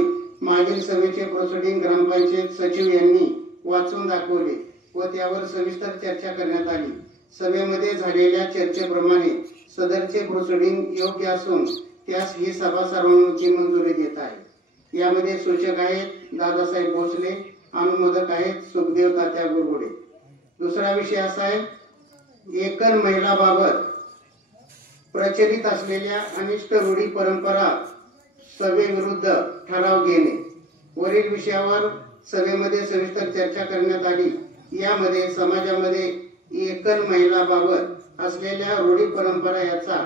मागील सभेचे प्रोसिडिंग ग्रामपंचायत सचिव यांनी वाचून दाखवले व त्यावर सविस्तर चर्चा करण्यात आली. सभेमध्ये झालेल्या चर्चेप्रमाणे सदरचे प्रोसिडिंग योग्य असून त्यास ही सभा सर्वानुमते मंजुरी देत आहे. यामध्ये सूचक आहेत दादासाहेब भोसले, अनुमोदक आहेत सुखदेव तात्या गुरगुडे. दुसरा विषय असा आहे एकल महिलाबाबत प्रचलित असलेल्या अनिष्ट रूढी परंपरा सभेविरुद्ध ठराव घेणे. वरील विषयावर सभेमध्ये सविस्तर चर्चा करण्यात आली. यामध्ये समाजामध्ये एकल महिलाबाबत असलेल्या रूढी परंपरा याचा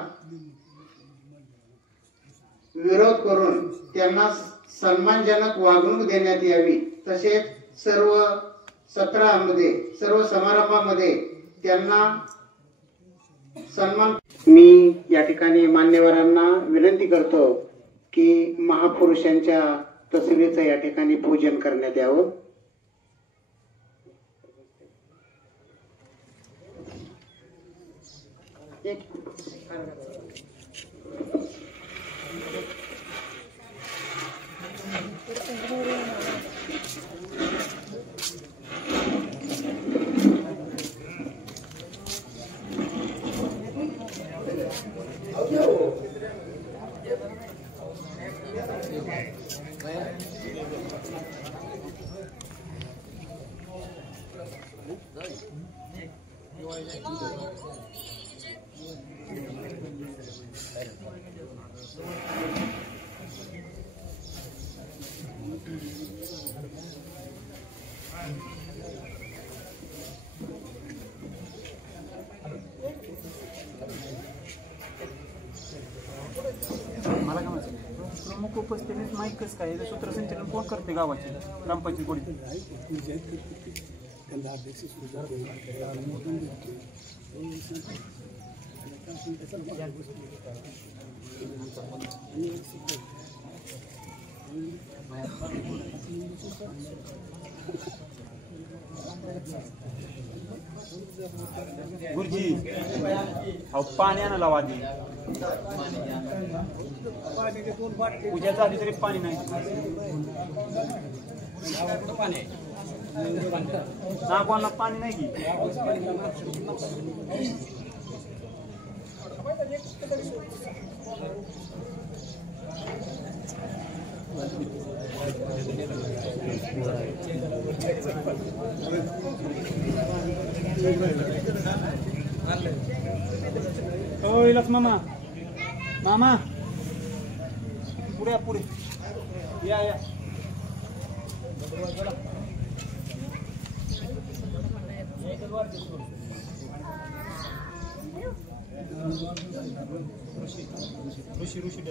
विरोध करून त्यांना सन्मानजनक वागणूक देण्यात यावी. तसेच सर्व सत्रामध्ये, सर्व समारंभामध्ये त्यांना सन्मान. मी या ठिकाणी मान्यवरांना विनंती करतो की महापुरुषांच्या तसवीचं या ठिकाणी पूजन करण्यात यावं. मला काय म्हणायचं प्रमुख उपस्थितीत माहीत कसं काय सूत्रसंचालन कोण करते गावाचे ग्रामपंचायत बोर्ड गुरुजी अहो पाणी आणा लावा आधी पूजाच्या आधी तरी पाणी नाही नागवानला पाणी नाही की इलास मामा मामा पुढे पुढे या या ऋषी ऋषी